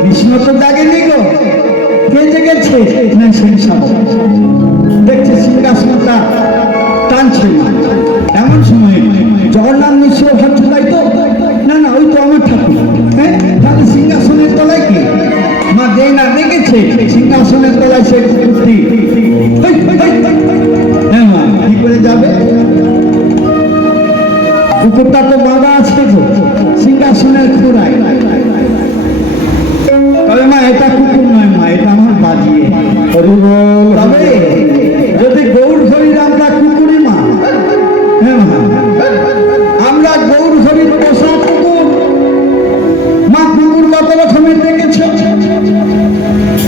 কৃষ্ণ তো জাগেনি গো, কে জেগেছে না সেই সব দেখছে সিংহাসনটা টানছে না। এমন সময় জগন্নাথ মিশ্র ভাবছে তাই তো, না না ওই তো আমার ঠাকুর, হ্যাঁ তাহলে সিংহাসনের তলায় কি মা দেয় না দেখেছে সিংহাসনের তলায় সে কুকুরটি। হ্যাঁ মা কি করে যাবে, কুকুরটা তো বাবা আছে গো সিংহাসনের খুঁড়ায়। তবে মা এটা কুকুর নয় মা, এটা আমার বাজিয়ে। তবে যদি গৌর হরির আমরা কুকুরি মা, হ্যাঁ মা আমরা গৌর হরির পোষা কুকুর মা। কুকুর কত রকমের দেখেছ,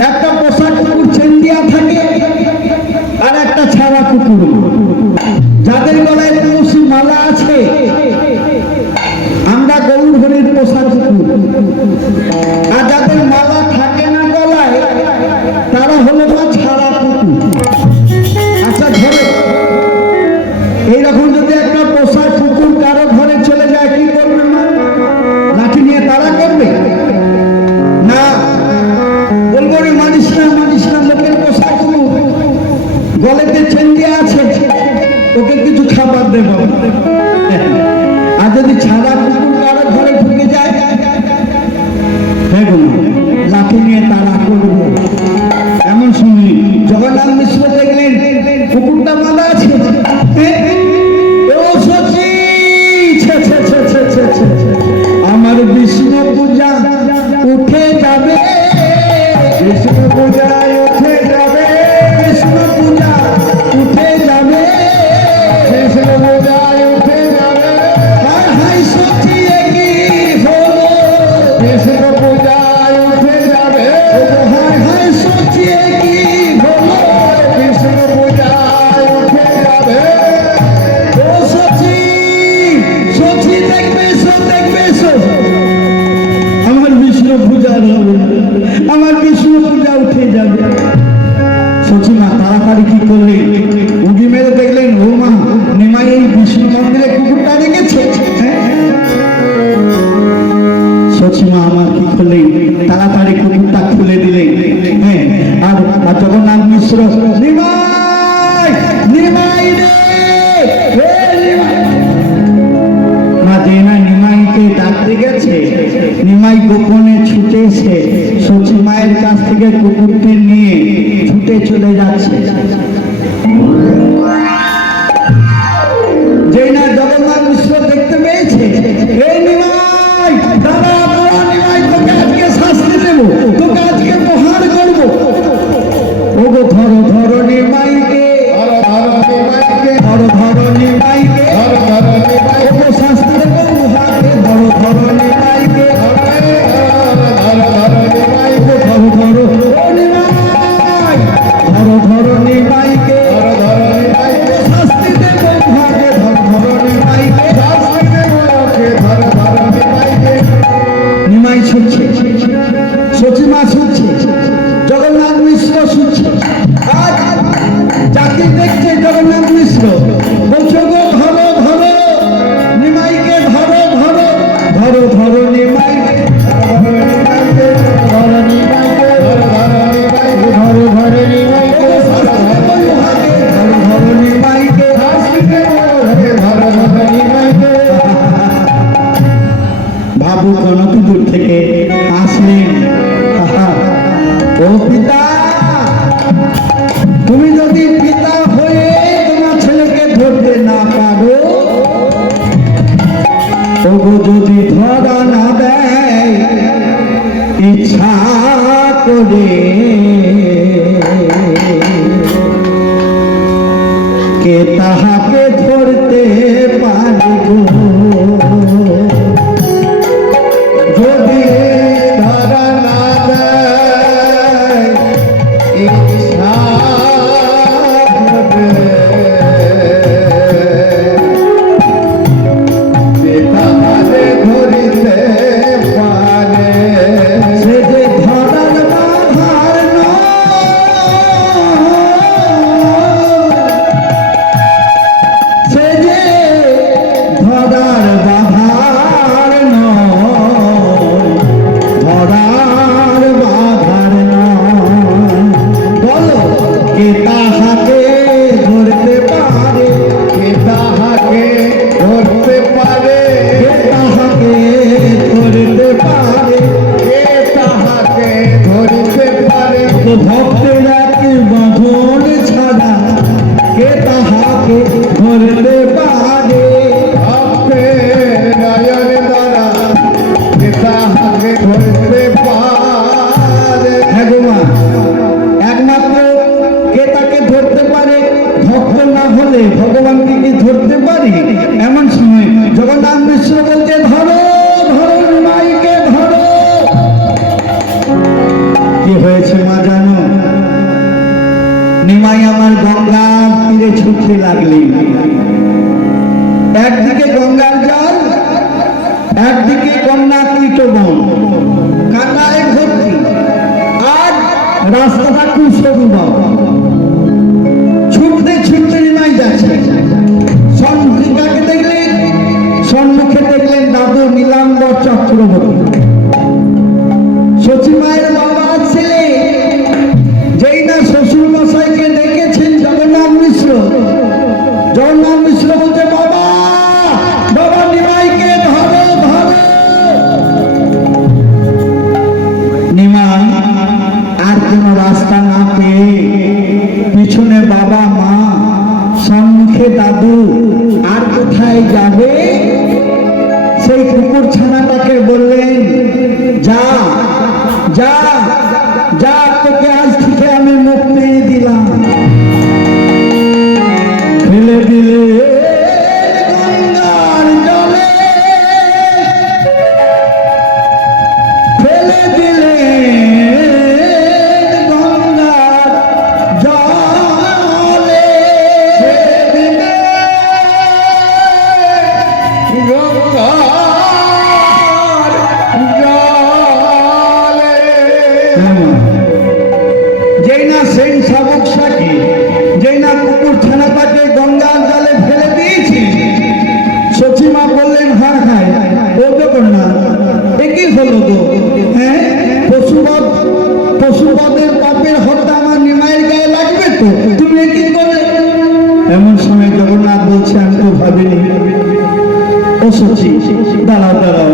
একটা পোষা কুকুর চেন্দিয়া থাকে আর একটা ছাড়া কুকুর, যাদের গলায় তুলসী মালা আছে আমরা গৌর হরির পোষা কুকুর, আর যাদের মালা থাকে না গলায় তারা হলো মা ছাড়া কুকুর। আচ্ছা ধরো এইরকম যদি একটা পোষা কুকুর কারো ঘরে চলে যায় কি করবে মা, লাঠি নিয়ে তারা করবে না, বলবো রে মানিস না লোকের পোষা কুকুর গলেতে চেন দিয়ে আছে ওকে কিছু খাবার দেব। আর যদি ছাড়া কুকুর কারো ঘরে ঢুকে যায় দেখুন লাঠি নিয়ে তারা করবো। এমন সময় জগন্নাথ মিশ্র দেখলেন কুকুরটা বাঁধা আছে, ও সচি আমার বিষ্ণু পূজা উঠে যাবে, বিষ্ণু পূজায় উঠে যাবে, বিষ্ণু পূজা উঠে যাবে, বিষ্ণু পূজায় উঠে যাবে, হায় হায় সচি কি হলো, বিষ্ণু পূজায় উঠে যাবে, হায় হায় সচি কি হলো, বিষ্ণু পূজায় উঠে যাবে, ও সচি দেখবে এসো, আমার বিষ্ণু পূজা হবে, আমার বিষ্ণু পূজা উঠে যাবে। সচি মা তাড়াতাড়ি কি করলে উঁকি মেরে দেখলেন ও মা নিমাই এই বিষ্ণু মন্দিরে কুকুরটা রেখেছে। সচি মা আমার কি করলেন তাড়াতাড়ি কুকুরটা খুলে দিলেন, হ্যাঁ আর জগন্নাথ মিশ্র নিমাই নিমাই রে হে নিমাই, মা দেনা নিমাইকে ডাকতে গেছে, নিমাই গোপনে ছুটে এসে সচি মায়ের কাছ থেকে কুকুরটি নিয়ে ছুটে চলে যাচ্ছে। যেই না জগন্নাথ মিশ্র দেখতে পেয়েছে, এই নিমাই দাদা বড় নিমাই তোকে আজকে শাস্তি দেবো, তোকে আজকে প্রহার করবো। ওগো ধরো নিমাইকে, ধরো নিমাইকে, ওগো শাস্তি দেবো উহাকে, ধরো নিমাইকে, ধরো ও নিমাই, ধরো নিমাইকে, শাস্তি দেবো উহাকে, ধরো নিমাইকে, শাস্তি দেব ওকে, ধরো ইচ্ছা করে কে তাহাকে ধরতে পারে গো? যদি ধরা না দেয় ইচ্ছা হবে, তাহারে ধরিতে পারে। সে যে ধরার বাধার নয়, সে যে ধরার বাধার নয়, ধরার বাধার নয়। বলো কে তাহাকে ধরতে পারে? কে তাহাকে ধরতে পারে? কে তাহাকে ধরতে পারে? কে তাহাকে ধরিতে পারে? তো ভক্তের এক বাঁধন ছাড়া কে তাহাকে ধরতে পারে? ভক্তের নয়ন দ্বারা কে তাহাকে ধরতে পারে? হ্যাঁ গো মা, একমাত্র কে তাকে ধরতে পারে? ভক্ত না হলে ভগবানকে কি ধরতে পারি? এমন সময় জগন্নাথ মিশ্র বলছে ধরো ধরো নিমাইকে ধরো। কি হয়েছে মা জানো? নিমাই আমার গঙ্গার তীরে ছুটতে লাগলেন। একদিকে গঙ্গার জল, একদিকে কন্যাকৃত বন, কান্নায় ভর্তি, আর রাস্তাটা খুব সরু বাবা। ছুটতে ছুটতে নিমাই যাচ্ছে। সন্ধিকাকে দেখলেন, সম্মুখে দেখলেন দাদু নীলাম্বর চক্রবর্তী, সচিমায়ের বাবা ছেলে। যেই না শ্বশুর মশাইকে দেখেছেন জগন্নাথ মিশ্র, জগন্নাথ মিশ্র বলছে বাবা বাবা নিমাইকে ধরো ধরো। নিমাই আর কোন রাস্তা না পেয়ে পিছনে বাবা মা, সম্মুখে দাদু, আর কোথায় যাবে? সেই কুকুর ছানাটাকে বললেন যা যা যা, তোকে আজ থেকে আমি মুক্তি দিলাম। ফেলে দিলে গঙ্গার জলে, ফেলে দিলে গঙ্গার জলে, গঙ্গার জলে। যেই না সেই শাবক সাকি, যেই না কুকুর ছানাটাকে গঙ্গার জলে ফেলে দিয়েছি, সচিমা বললেন হ্যাঁ হ্যাঁ ও জগন্নাথ, একই হলো গো। হ্যাঁ, পশুবদের পাপের হত্যা আমার নিমাইয়ের গায়ে লাগবে তো, তুমি একই করলে। এমন সময় জগন্নাথ বলছে আমি তো ভাবিনি। ও সচি দাঁড়াও দাঁড়াও,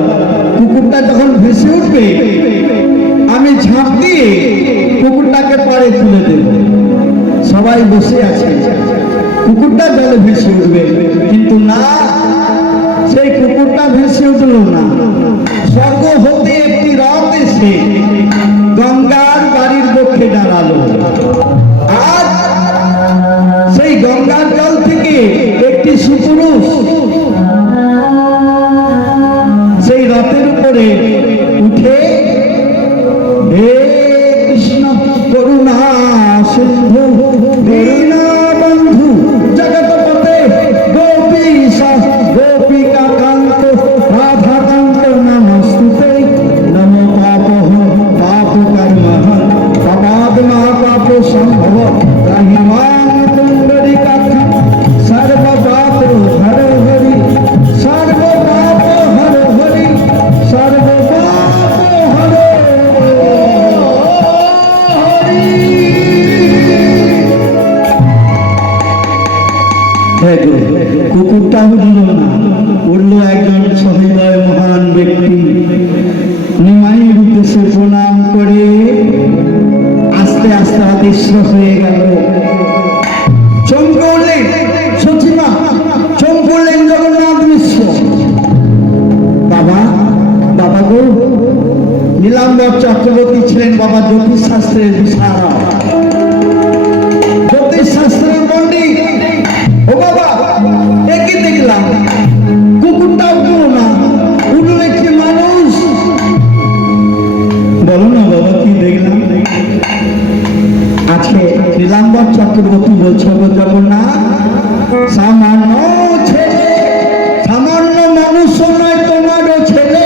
কুকুরটা যখন ভেসে উঠবে আমি ঝাঁপ দিয়ে কুকুরটাকে পাড়ে তুলে দেব। সবাই বসে আছে, কুকুরটা জলে ভেসে উঠবে, কিন্তু না, সেই কুকুরটা ভেসে উঠল না। স্বর্গ হতে একটি রথ এসে গঙ্গার বাড়ির পক্ষে দাঁড়ালো, আর সেই গঙ্গার জল থেকে একটি সুপুরুষ সেই রথের উপরে উঠে হে কৃষ্ণ করুণা সিন্ধু দীনা বন্ধু জগৎপতে গোপীশ গোপিকা কান্ত রাধা কান্ত নমস্তুতে নমো পাপ পাপ কর্ম পাপাত্মা পাপ সম্ভব রাহিমাং তুণ্ডরি কাক্ষা সর্ব পাপ হর হরি, সর্ব পাপ হর হরি, সর্ব পাপ হর হরি। কুকুরটা উঠল না, উঠল একজন সহৃদয় মহান ব্যক্তি। নিমাইয়ের উদ্দেশ্যে প্রণাম করে আস্তে আস্তে অদৃশ্য হয়ে গেল। চমকে উঠলেন সচিমা, চমকে উঠলেন জগন্নাথ মিশ্র। বাবা বাবা গো, নীলা নীলাম্বর চক্রবর্তী ছিলেন বাবা জ্যোতিষ শাস্ত্রের বিশারদ, জ্যোতিষ শাস্ত্রের পণ্ডিত। ও বাবা, একই দেখলাম, কুকুরটা উঠলো না, উঠলো একটি মানুষ। বলো না বাবা, কি দেখলাম? আজকে নীলাম্বর চক্রবর্তী বলছে, গো জগন্নাথ, সামান্য ছেলে, সামান্য মানুষ নয়, তোমারও ছেলে,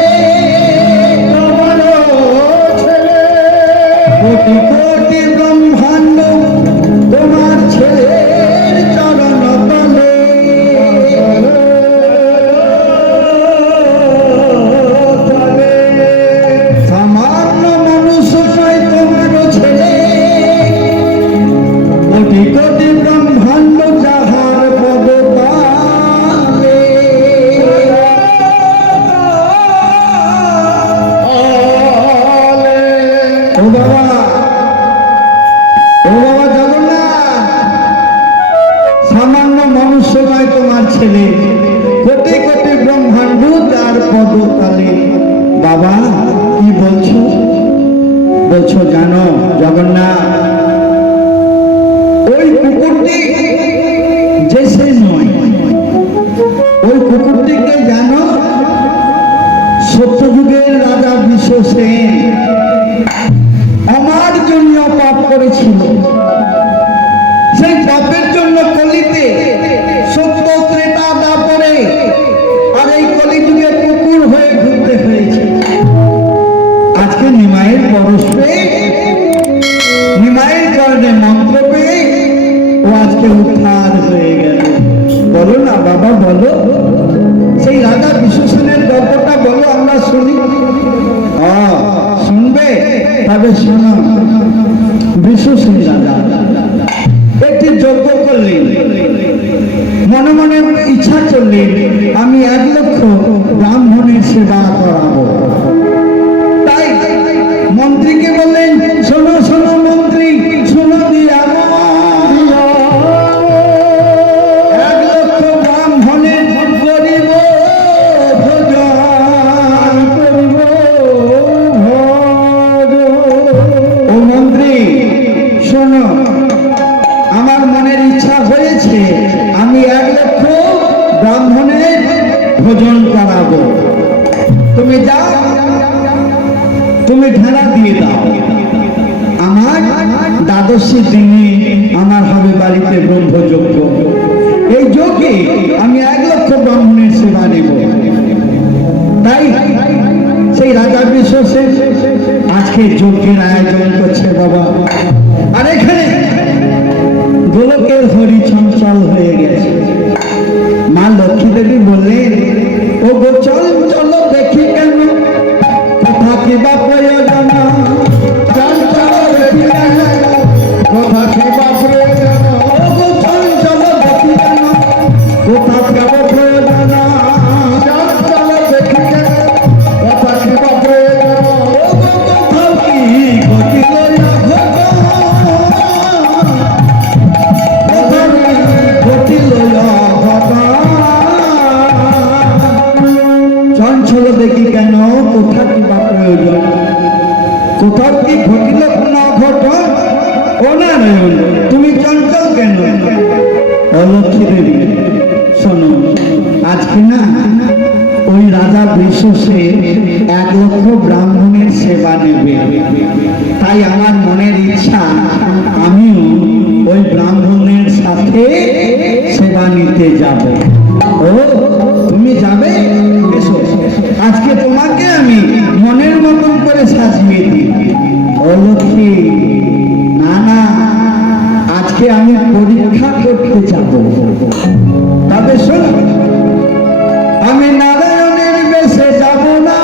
কোটি কোটি ব্রহ্মাণ্ড তোমার ছেলের চরণ তলে। সামান্য মানুষ নয়, তোমারও ছেলে, কোটি কোটি ব্রহ্মাণ্ড যাহার পদতলে। ও বাবা, ও বাবা জগন্নাথ, সামান্য মনুষ্য নয় তোমার ছেলে, কোটি কোটি ব্রহ্মাণ্ড যার পদতলে। বাবা কি বলছো? বলছো জানো জগন্নাথ, ওই কুকুরটি যে সে নয়, ওই কুকুরটিকে জানো সত্যযুগের রাজা বিশ্বসেন আমার জন্য পাপ করেছিল। সেই পাপের জন্য কলিতে সত্য ত্রেতা দাপরে আর এই কলিযুগে কুকুর হয়ে ঘুরতে হয়েছে। আজকে নিমাইয়ের পরশ পেয়ে, নিমাইয়ের কারণে মন্ত্র পেয়ে ও আজকে উদ্ধার হয়ে গেল। বলো না বাবা, বলো, সেই রাজা বিশ্বসেনের গল্পটা বলো, আমরা শুনি। শুনবে? তবে শোনো। বিশ্বসেন রাজা একটি যজ্ঞ করলেন, মনে মনে ইচ্ছা করলেন আমি 1 লক্ষ ব্রাহ্মণের সেবা করাবো। তাই মন্ত্রীকে বললেন, শোনো শোনো মন্ত্রী, শোনো দিয়া 1 লক্ষ ব্রাহ্মণের করিব ভোজন, করিব ভোজন। ও মন্ত্রী শোনো, আমার মনের ইচ্ছা হয়েছে আমি 1 লক্ষ ব্রাহ্মণের ভোজন করাবো। তুমি যাও, তুমি ঢেলা দিয়ে দাও, আমার দ্বাদশী দিনে আমার হবে বাড়িতে ব্রহ্মযজ্ঞ। এই যজ্ঞে আমি 1 লক্ষ ব্রাহ্মণের সেবা নেব। তাই সেই রাজা বিশ্বসেন আজকে যজ্ঞের আয়োজন করছে বাবা। আর এখানে গোলকের হরি চঞ্চল হয়ে গেছে। মা লক্ষ্মী দেবী বললেন, ও গো চল চলো দেখি কেন, কোথা কি বা প্রয়োজন, চল চলো দেখি কেন, কোথা কি বা প্রয়োজন, ও গো চল চলো দেখি কেন, কোথা কি বা প্রয়োজন, চল চলো দেখি কেন, কোথা কি বা প্রয়োজন, ও গো কোথাও কি ঘটিল না ঘটনা, কোথাও কি ঘটিল না ঘটনা। চঞ্চল দেখি কেন, কোথা কি বা প্রয়োজন, কোথাও কি ঘটিল না ঘটন। ও নারায়ণ, তুমি চঞ্চল কেন? ও লক্ষ্মী দেবী শোনো, আজকে না ওই রাজা বিশ্বসেন 1 লক্ষ ব্রাহ্মণের সেবা নেবে। তাই আমার মনের ইচ্ছা আমিও ওই ব্রাহ্মণের সাথে সেবা নিতে যাব। ও তুমি যাবে? এসো, আজকে তোমাকে আমি মনের মতন করে সাজিয়ে দিই। ও লক্ষ্মী, না না, আজকে আমি পরীক্ষা করতে যাব। তবে শোনো, আমি নারায়ণের বেশে যাব না,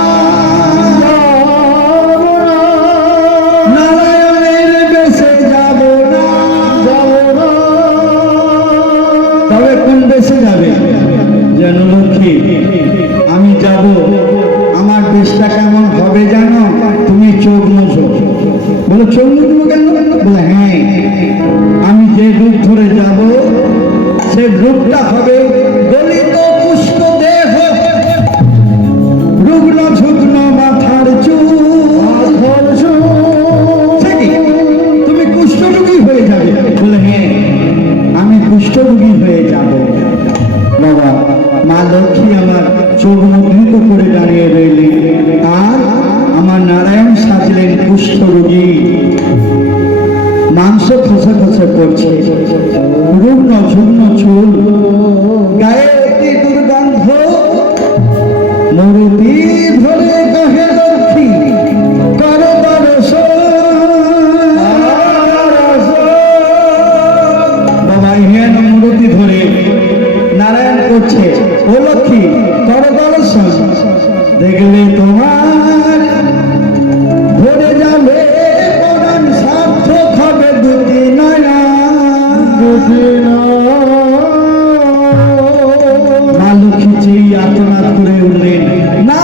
নারায়ণের বেশে যাব না, তবে কোন বেশে যাবে যেন লক্ষ্মী? আমি যাব, আমার বেশটা কেমন চোখ মুদ্রিত করে দাঁড়িয়ে রইলেন। আর আমার নারায়ণ সাজলেন কুষ্ঠ রোগী, মাংস খসে খসে পড়ছে, রুগ্ন ঝুগ্ন চুল, গায়ে অতি দুর্গন্ধ। মূর্তি ধরে কহে লক্ষ্মী করো দর্শন। বাবা হেন মূর্তি ধরে নারায়ণ করছে, ও লক্ষ্মী করো দর্শন, দেখলে তোমার ভরে যাবে পরাণ, সার্থক হবে দুটি নয়ন। মা লক্ষ্মী চেয়ে আর্তনাদ করে উঠলেন, না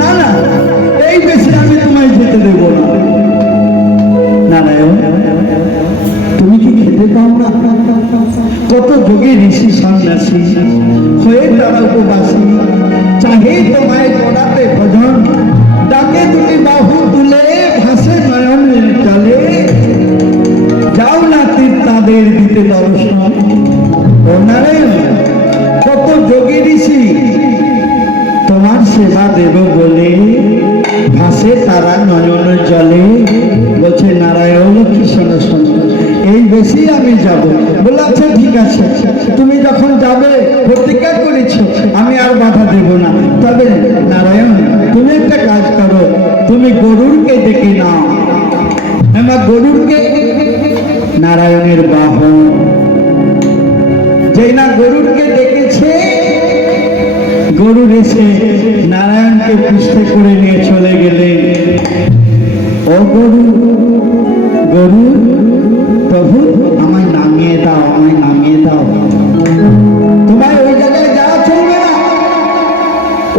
না না, এই বেশি আমি তোমায় যেতে দেব না। নারায়ণ, তুমি কি খেতে পাও না? কত যোগী ঋষি সন্ন্যাসী হয়ে তারা উপবাসী, চাহে তোমায় করাতে ভজন, ডাকে দুটি বাহু তুলে ভাসে নয়নের জলে, যাও না তীর তাদের দিতে দর্শন। ও নারায়ণ, কত যোগী ঋষি তোমার সেবা দেব বলে ভাসে তারা নয়নের জলে। বলছে নারায়ণ কি শোনো শোনো, এই বেশি আমি যাব। বলে আচ্ছা ঠিক আছে, তুমি যখন যাবে প্রতিজ্ঞা করেছ, আমি আর বাধা দেব না। তবে নারায়ণ, তুমি একটা কাজ করো, তুমি গরুরকে ডেকে নাও। আমার গরুরকে, নারায়ণের বাহন, যেই না গরুরকে ডেকেছে, গরুর এসে নারায়ণকে পৃষ্ঠে করে নিয়ে চলে গেলেন। ও গরু, গরু প্রভু আমায় নামিয়ে দাও, আমায় নামিয়ে দাও। তোমায় ওই জায়গায় যাওয়া চলবে না,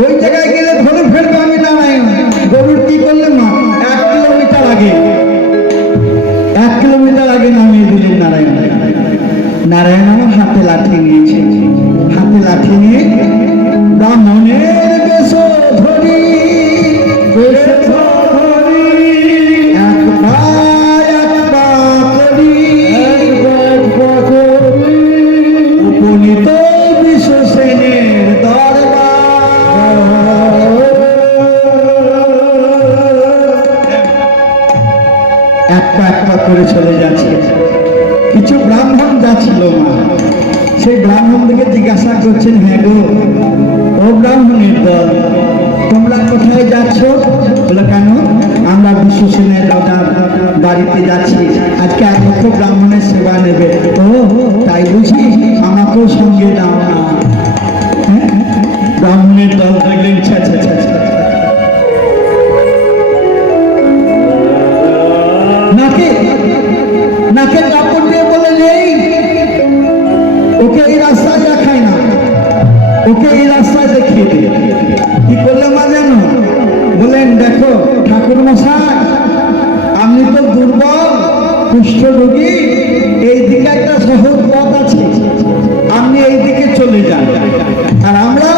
ওই জায়গায় গেলে ধরে ফেলবো আমি নারায়ণ। গরুর কি করলে মা, 1 কিলোমিটার আগে, 1 কিলোমিটার আগে নামিয়ে দিলেন নারায়ণ। নারায়ণ আমার হাতে লাঠি নিয়েছে, হাতে লাঠি নিয়ে ব্রাহ্মণের বেশ ধরি, উপনীত বিশ্বসেনের দরবার। একটা একটা করে চলে যাচ্ছে। কিছু ব্রাহ্মণ যাচ্ছিল মা, সেই ব্রাহ্মণদেরকে জিজ্ঞাসা করছেন, হ্যাঁ গো ও ব্রাহ্মণের দল, তোমরা কোথায় যাচ্ছ? বলে কেন, আমরা বিশ্বসেনের রাজার বাড়িতে যাচ্ছি, আজকে একমাত্র ব্রাহ্মণের সেবা নেবে। ও তাই বুঝি, আমাকেও সঙ্গে দাও না। হ্যাঁ, ব্রাহ্মণের দল দেখলেন, ছা ছা ছা ছা, নাকে নাকে কাপড় দিয়ে বলে নেই, ওকে এই রাস্তায় দেখায় না, ওকে এই রাস্তায় দেখিয়ে দে। কি করলে মা জানো? বলেন দেখো ঠাকুর মশাই, আপনি তো দুর্বল কুষ্ঠ রোগী, এই দিকে একটা সহজ পথ আছে, আপনি এই দিকে চলে যান, আর আমরা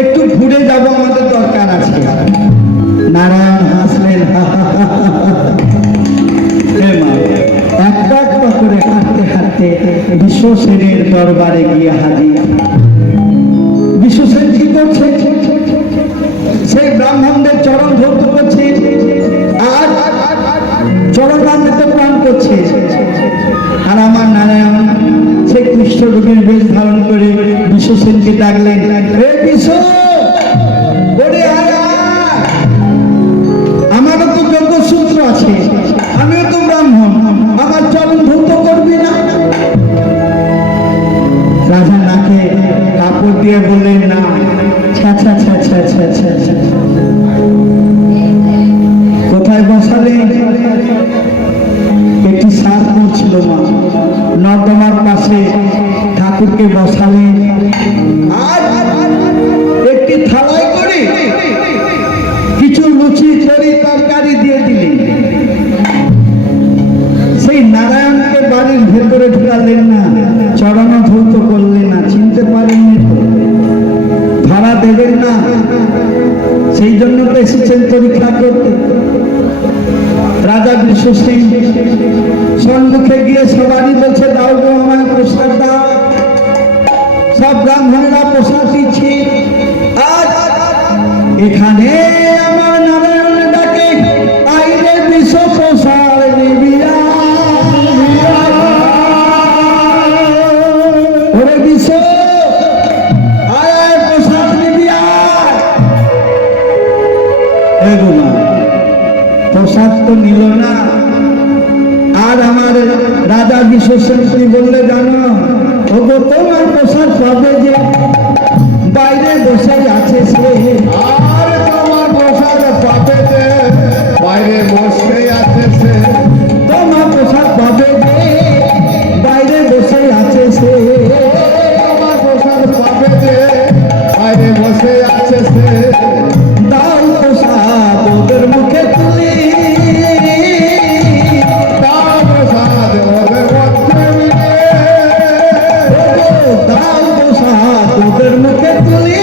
একটু ঘুরে যাব, আমাদের দরকার আছে। নারায়ণ হাসলেন, একটা একটা করে হাঁটতে হাঁটতে বিশ্বসেনের দরবারে গিয়ে হাজির। বিশ্বসেন কি করছে? সেই ব্রাহ্মণদের চরণ ধরতে করছে, আর চরণামৃত পান করছে। আর আমার নারায়ণ সেই কুষ্ঠ রোগীর বেশ ধারণ করে বিশ্বসেনকে ডাকলেন, হে বিশ্ব, ওরে আয় আয়, আমারও তো যোগ্যসূত্র আছে, আমিও তো ব্রাহ্মণ, আমার চরণ ধৌত করবি না? রাজা নাকে কাপড় দিয়ে বললেন, না। ছা ছা ছা ছা ছা ছা ছা, কোথায় বসালেন? একটি সার পড়ছিল মা, নর্দমার পাশে ঠাকুরকে বসালেন, আর একটি থালায় করে কিছু লুচি তরি তরকারি দিয়ে দিলেন। সেই নারায়ণকে বাড়ির ভেতরে ঢুকালেন না, চরণ ধৌত করলেন না, চিনতে পারেননি তো, ধরা দেবেন না, সেই জন্য তো এসেছেন পরীক্ষা করতে। রাজা বিশ্বসেন সম্মুখে গিয়ে সবারই বলছে, দাও গো আমায় প্রসাদ দাও। সব ব্রাহ্মণেরা প্রসাদ দিচ্ছে, আর এখানে আমার নারায়ণ ডাকে আইরে বিশ্ব প্রসাদ নিবিয়া। ওরে বিশ্ব আয় আয় প্রসাদ নিবিয়া। এগুলা প্রসাদ তো নিল না। আর আমার রাজা বিশ্বসেন কি বললে জানো? ওগো তোমার প্রসাদ পাবে যে বাইরে বসে আছে সে। আর তোমার প্রসাদ পাবে যে বাইরে বসে আছে সে। তোমার প্রসাদ পাবে যে বাইরে বসে আছে সে। তোমার প্রসাদ পাবে যে বাইরে বসে আছে সে। দাও প্রসাদ ওদের মুখে তুলি। তার প্রসাদ ওদের মধ্যে মিলে। ওগো দাও প্রসাদ ওদের মুখে তুলি।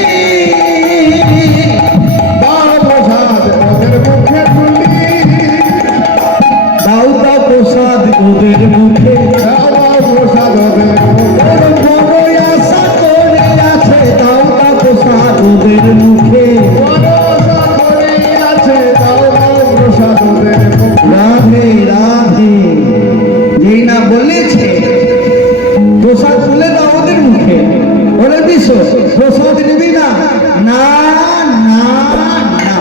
তার প্রসাদ ওদের মুখে তুলি। দাও দাও প্রসাদ ওদের মুখে। দাও দাও প্রসাদ ওদের মুখে। ওর বড়ই আশা করে আছে, দাও দাও প্রসাদ ওদের মুখে। ভরসা করে আছে, দাও দাও প্রসাদ ওদের মুখে। রাধে রাধে। যেই না বলেছে প্রসাদ তুলে দাও ওদের মুখে। ওরে বিশ্ব প্রসাদ নিবি না? না না না।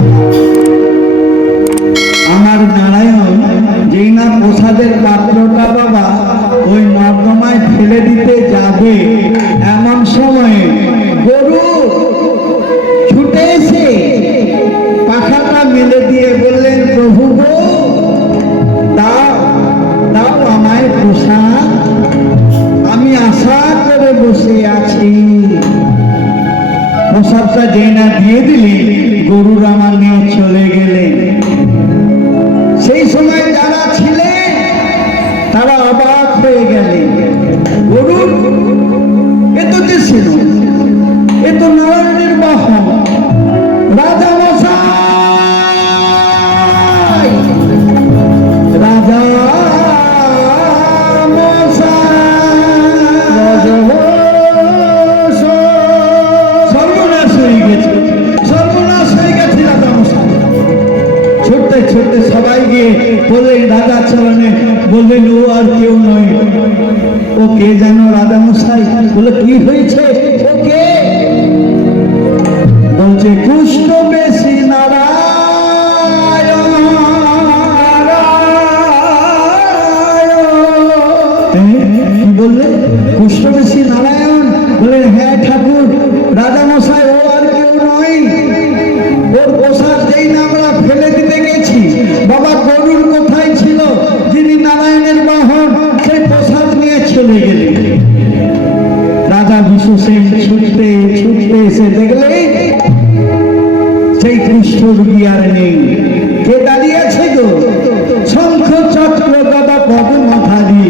আমার নারায়ণ যেই না প্রসাদের পাত্রটা বাবা ওই নর্দমায় ফেলে দিতে যাবে, এমন সময়ে গরু ছুটে এসে পাখাটা মেলে দিয়ে বললেন, প্রভু গো দাও দাও আমায় প্রসাদ, আমি আশা করে বসে আছি। প্রসাদটা যেই না দিয়ে দিলি গরুর আমার নিয়ে চলে গেলেন। সেই সময় যারা ছিলেন তারা অবাক হয়ে গেলেন। গরুর এ তো যে ছিল, এ তো নারায়ণের বাহন। রাজা মশাই, রাজা সর্বনাশ হয়ে গেছে, সর্বনাশ হয়ে গেছে রাজা মশাই। ছুটতে ছুটতে সবাই গিয়ে বললেন রাজা চরণে, বললেন ও আর কেউ নয়, ও কে জানো রাজা মশাই? বলে কি হয়েছে? ও কে? বলছে কুষ্ঠ বেশি নারায়ণ। কি বললে? কুষ্ঠ বেশি নারায়ণ? বলে হ্যাঁ ঠাকুর। রাজা মশাই ও আর কেউ নয়, ওর প্রসাদ যেই না আমরা ফেলে দিতে গেছি, বাবা গরুর কোথায় ছিল যিনি নারায়ণের বাহন, সেই প্রসাদ নিয়ে চলে গেলেন। রাজা বিশ্বসেন ছুটতে ছুটতে এসে দেখলে সেই কৃষ্ণর গিয়ার নেই। কে দাঁড়িয়ে আছে গো? শঙ্খ চক্র গদা পদ্মধারী।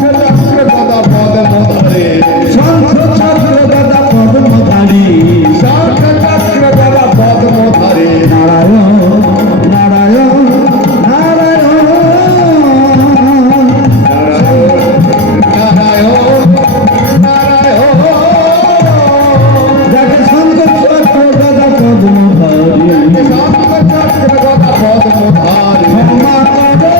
চক্র গদা পদ্মধারী। শঙ্খ চক্র গদা পদ্মধারী। শঙ্খ চক্র গদা পদ্মধারী। নারায়ণ নারায়ণ নারায়ণ। নারায়ণ নারায়ণ। যাকে শঙ্খ চক্র গদা পদ্মধারী। শঙ্খ চক্র গদা পদ্মধারী। ক্ষমা করো।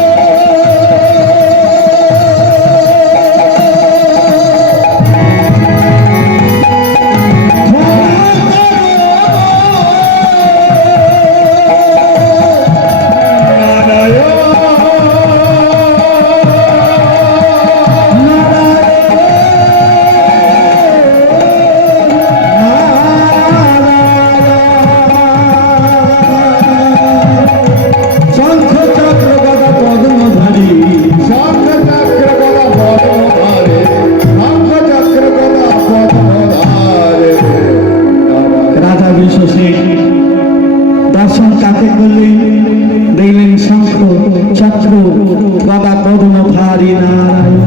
শঙ্খ চক্র গদা পদ্মধারী। শঙ্খ চক্র গদা পদ্মধারী। শঙ্খ চক্র গদা পদ্মধারী। রাজা বিশ্বসেন দর্শন কাকে করলেন? দেখলেন শঙ্খ চক্র গদা পদ্মধারী নারায়ণ।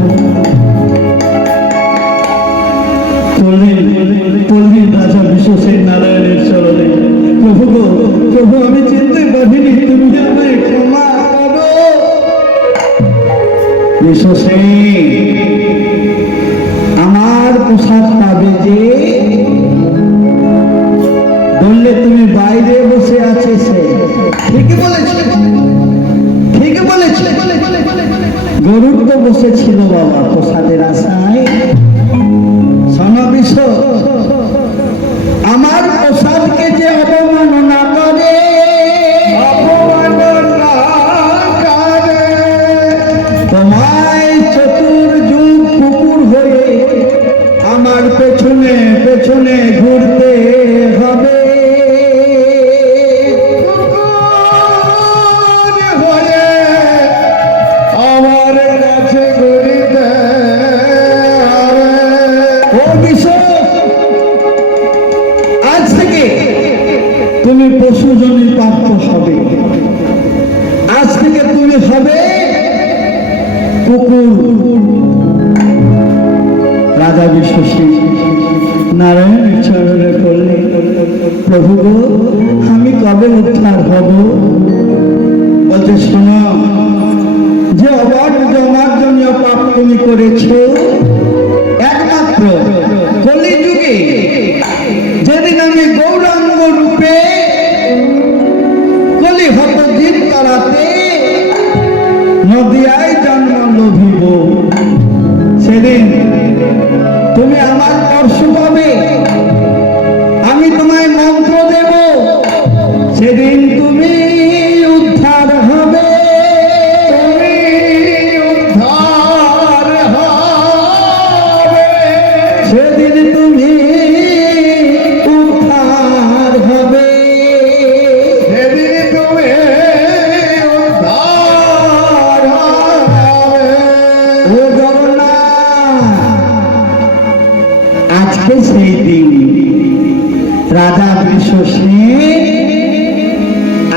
বললেন রাজা বিশ্বসেন নারায়ণের চরণে, প্রভু গো প্রভু, আমি চিনতে পারিনি, তুমি আমায় ক্ষমা করো। বিশ্বসেন আমার প্রসাদ পাবে যে গরুর তো বসেছিল বাবা প্রসাদের আশায়। সমাবেশ আমার প্রসাদকে যে অবমাননা করে, অপমাননা করে, তোমায় চতুর্যুগ কুকুর হয়ে আমার পেছনে পেছনে ঘুরতে হবে। কুকুর হয়ে আমার কাছে ঘুরিতে হবে। ও বিশ্ব, আজ থেকে তুমি পশুজনের প্রাপ্য হবে। আজ থেকে তুমি হবে কুকুর। রাজা বিশ্বসী নারায়ণের চরণে পড়লে, প্রভু গো, আমি কবে উদ্ধার হব? বলতে শোনো, যে অমার্জনীয় পাপ তুমি করেছ, একমাত্র কলিযুগে যেদিন আমি গৌরাঙ্গ রূপে কলিহত জীব তারাতে নদিয়ায় জন্ম লভিব, সেদিন তুমি আমার স্পর্শ পাবে, আমি তোমায় মন্ত্র দেব, সেদিন তুমি উদ্ধার হবে। তুমি উদ্ধার হবে। সেদিন তুমি উদ্ধার হবে। সেদিন তুমি উদ্ধার হবে। ও জগন্নাথ, আজকে সেই দিন রাজা বৃষসেন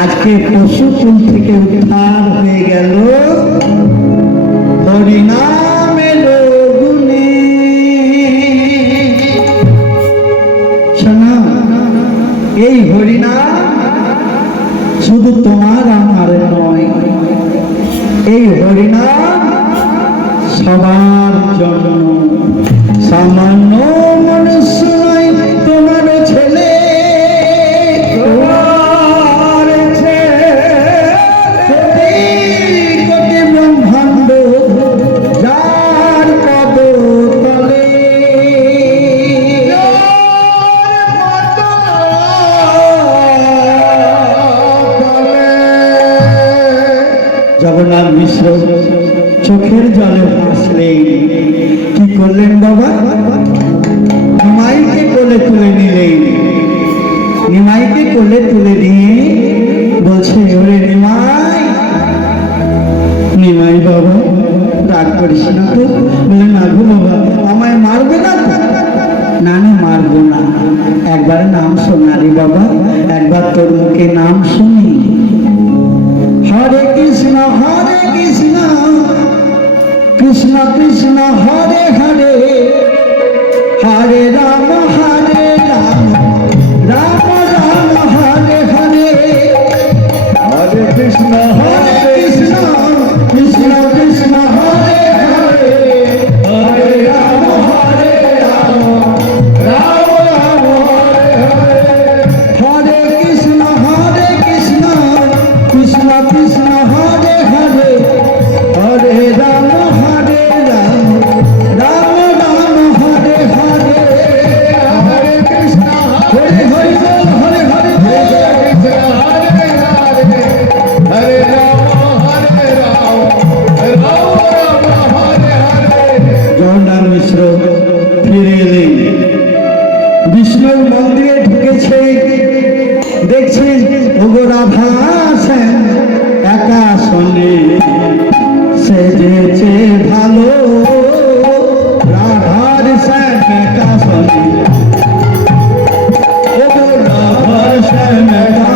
আজকে পশুকুল থেকে উদ্ধার হয়ে গেল হরিনামের গুণে। শোনো, এই হরিনাম শুধু তোমার আমার নয়, এই হরিনাম সবার জন্য। সামান্য মনুষ্য নয় তোমার ছেলে, তোমার ছেলে কোটি কোটি ব্রহ্মাণ্ড যার পদ তলে। জগন্নাথ মিশ্র চোখের জলে ভাসলেন। কি করলেন বাবা? নিমাইকে কোলে তুলে নিলেন। নিমাইকে কোলে তুলে নিয়ে বলছে, ওরে নিমাই, নিমাই বাবা রাগ করিস না তো। বলে, না গো বাবা, আমায় মারবে না তো? না না, মারবো না, একবার নাম শোনারি বাবা, একবার তোর মুখে নাম শুনি। হরে কৃষ্ণ কৃষ্ণ কৃষ্ণ হরে হরে, হরে রাম রাম রাম হরে হরে। হরে কৃষ্ণ হরে কৃষ্ণ কৃষ্ণ কৃষ্ণ হরে হরে, হরে রাম রাম রাম রাম হরে হরে। হরে কৃষ্ণ কৃষ্ণ কৃষ্ণ হরে হরে, হরে রাম রাম রাম রাম হরে হরে। হরে কৃষ্ণ হরে হরে বল, হরে হরে বল। হরে হরে রাম হরে রাম, রাম রাম হরে হরে। জগন্নাথ মিশ্র ফিরে এলেন, বিষ্ণুর মন্দিরে ঢুকেছে, দেখছে ওগো রাধা সেন একা শোনে, সেজেছে ভালো রাধার সেন একা শোনে, ওগো রাধার সেন একা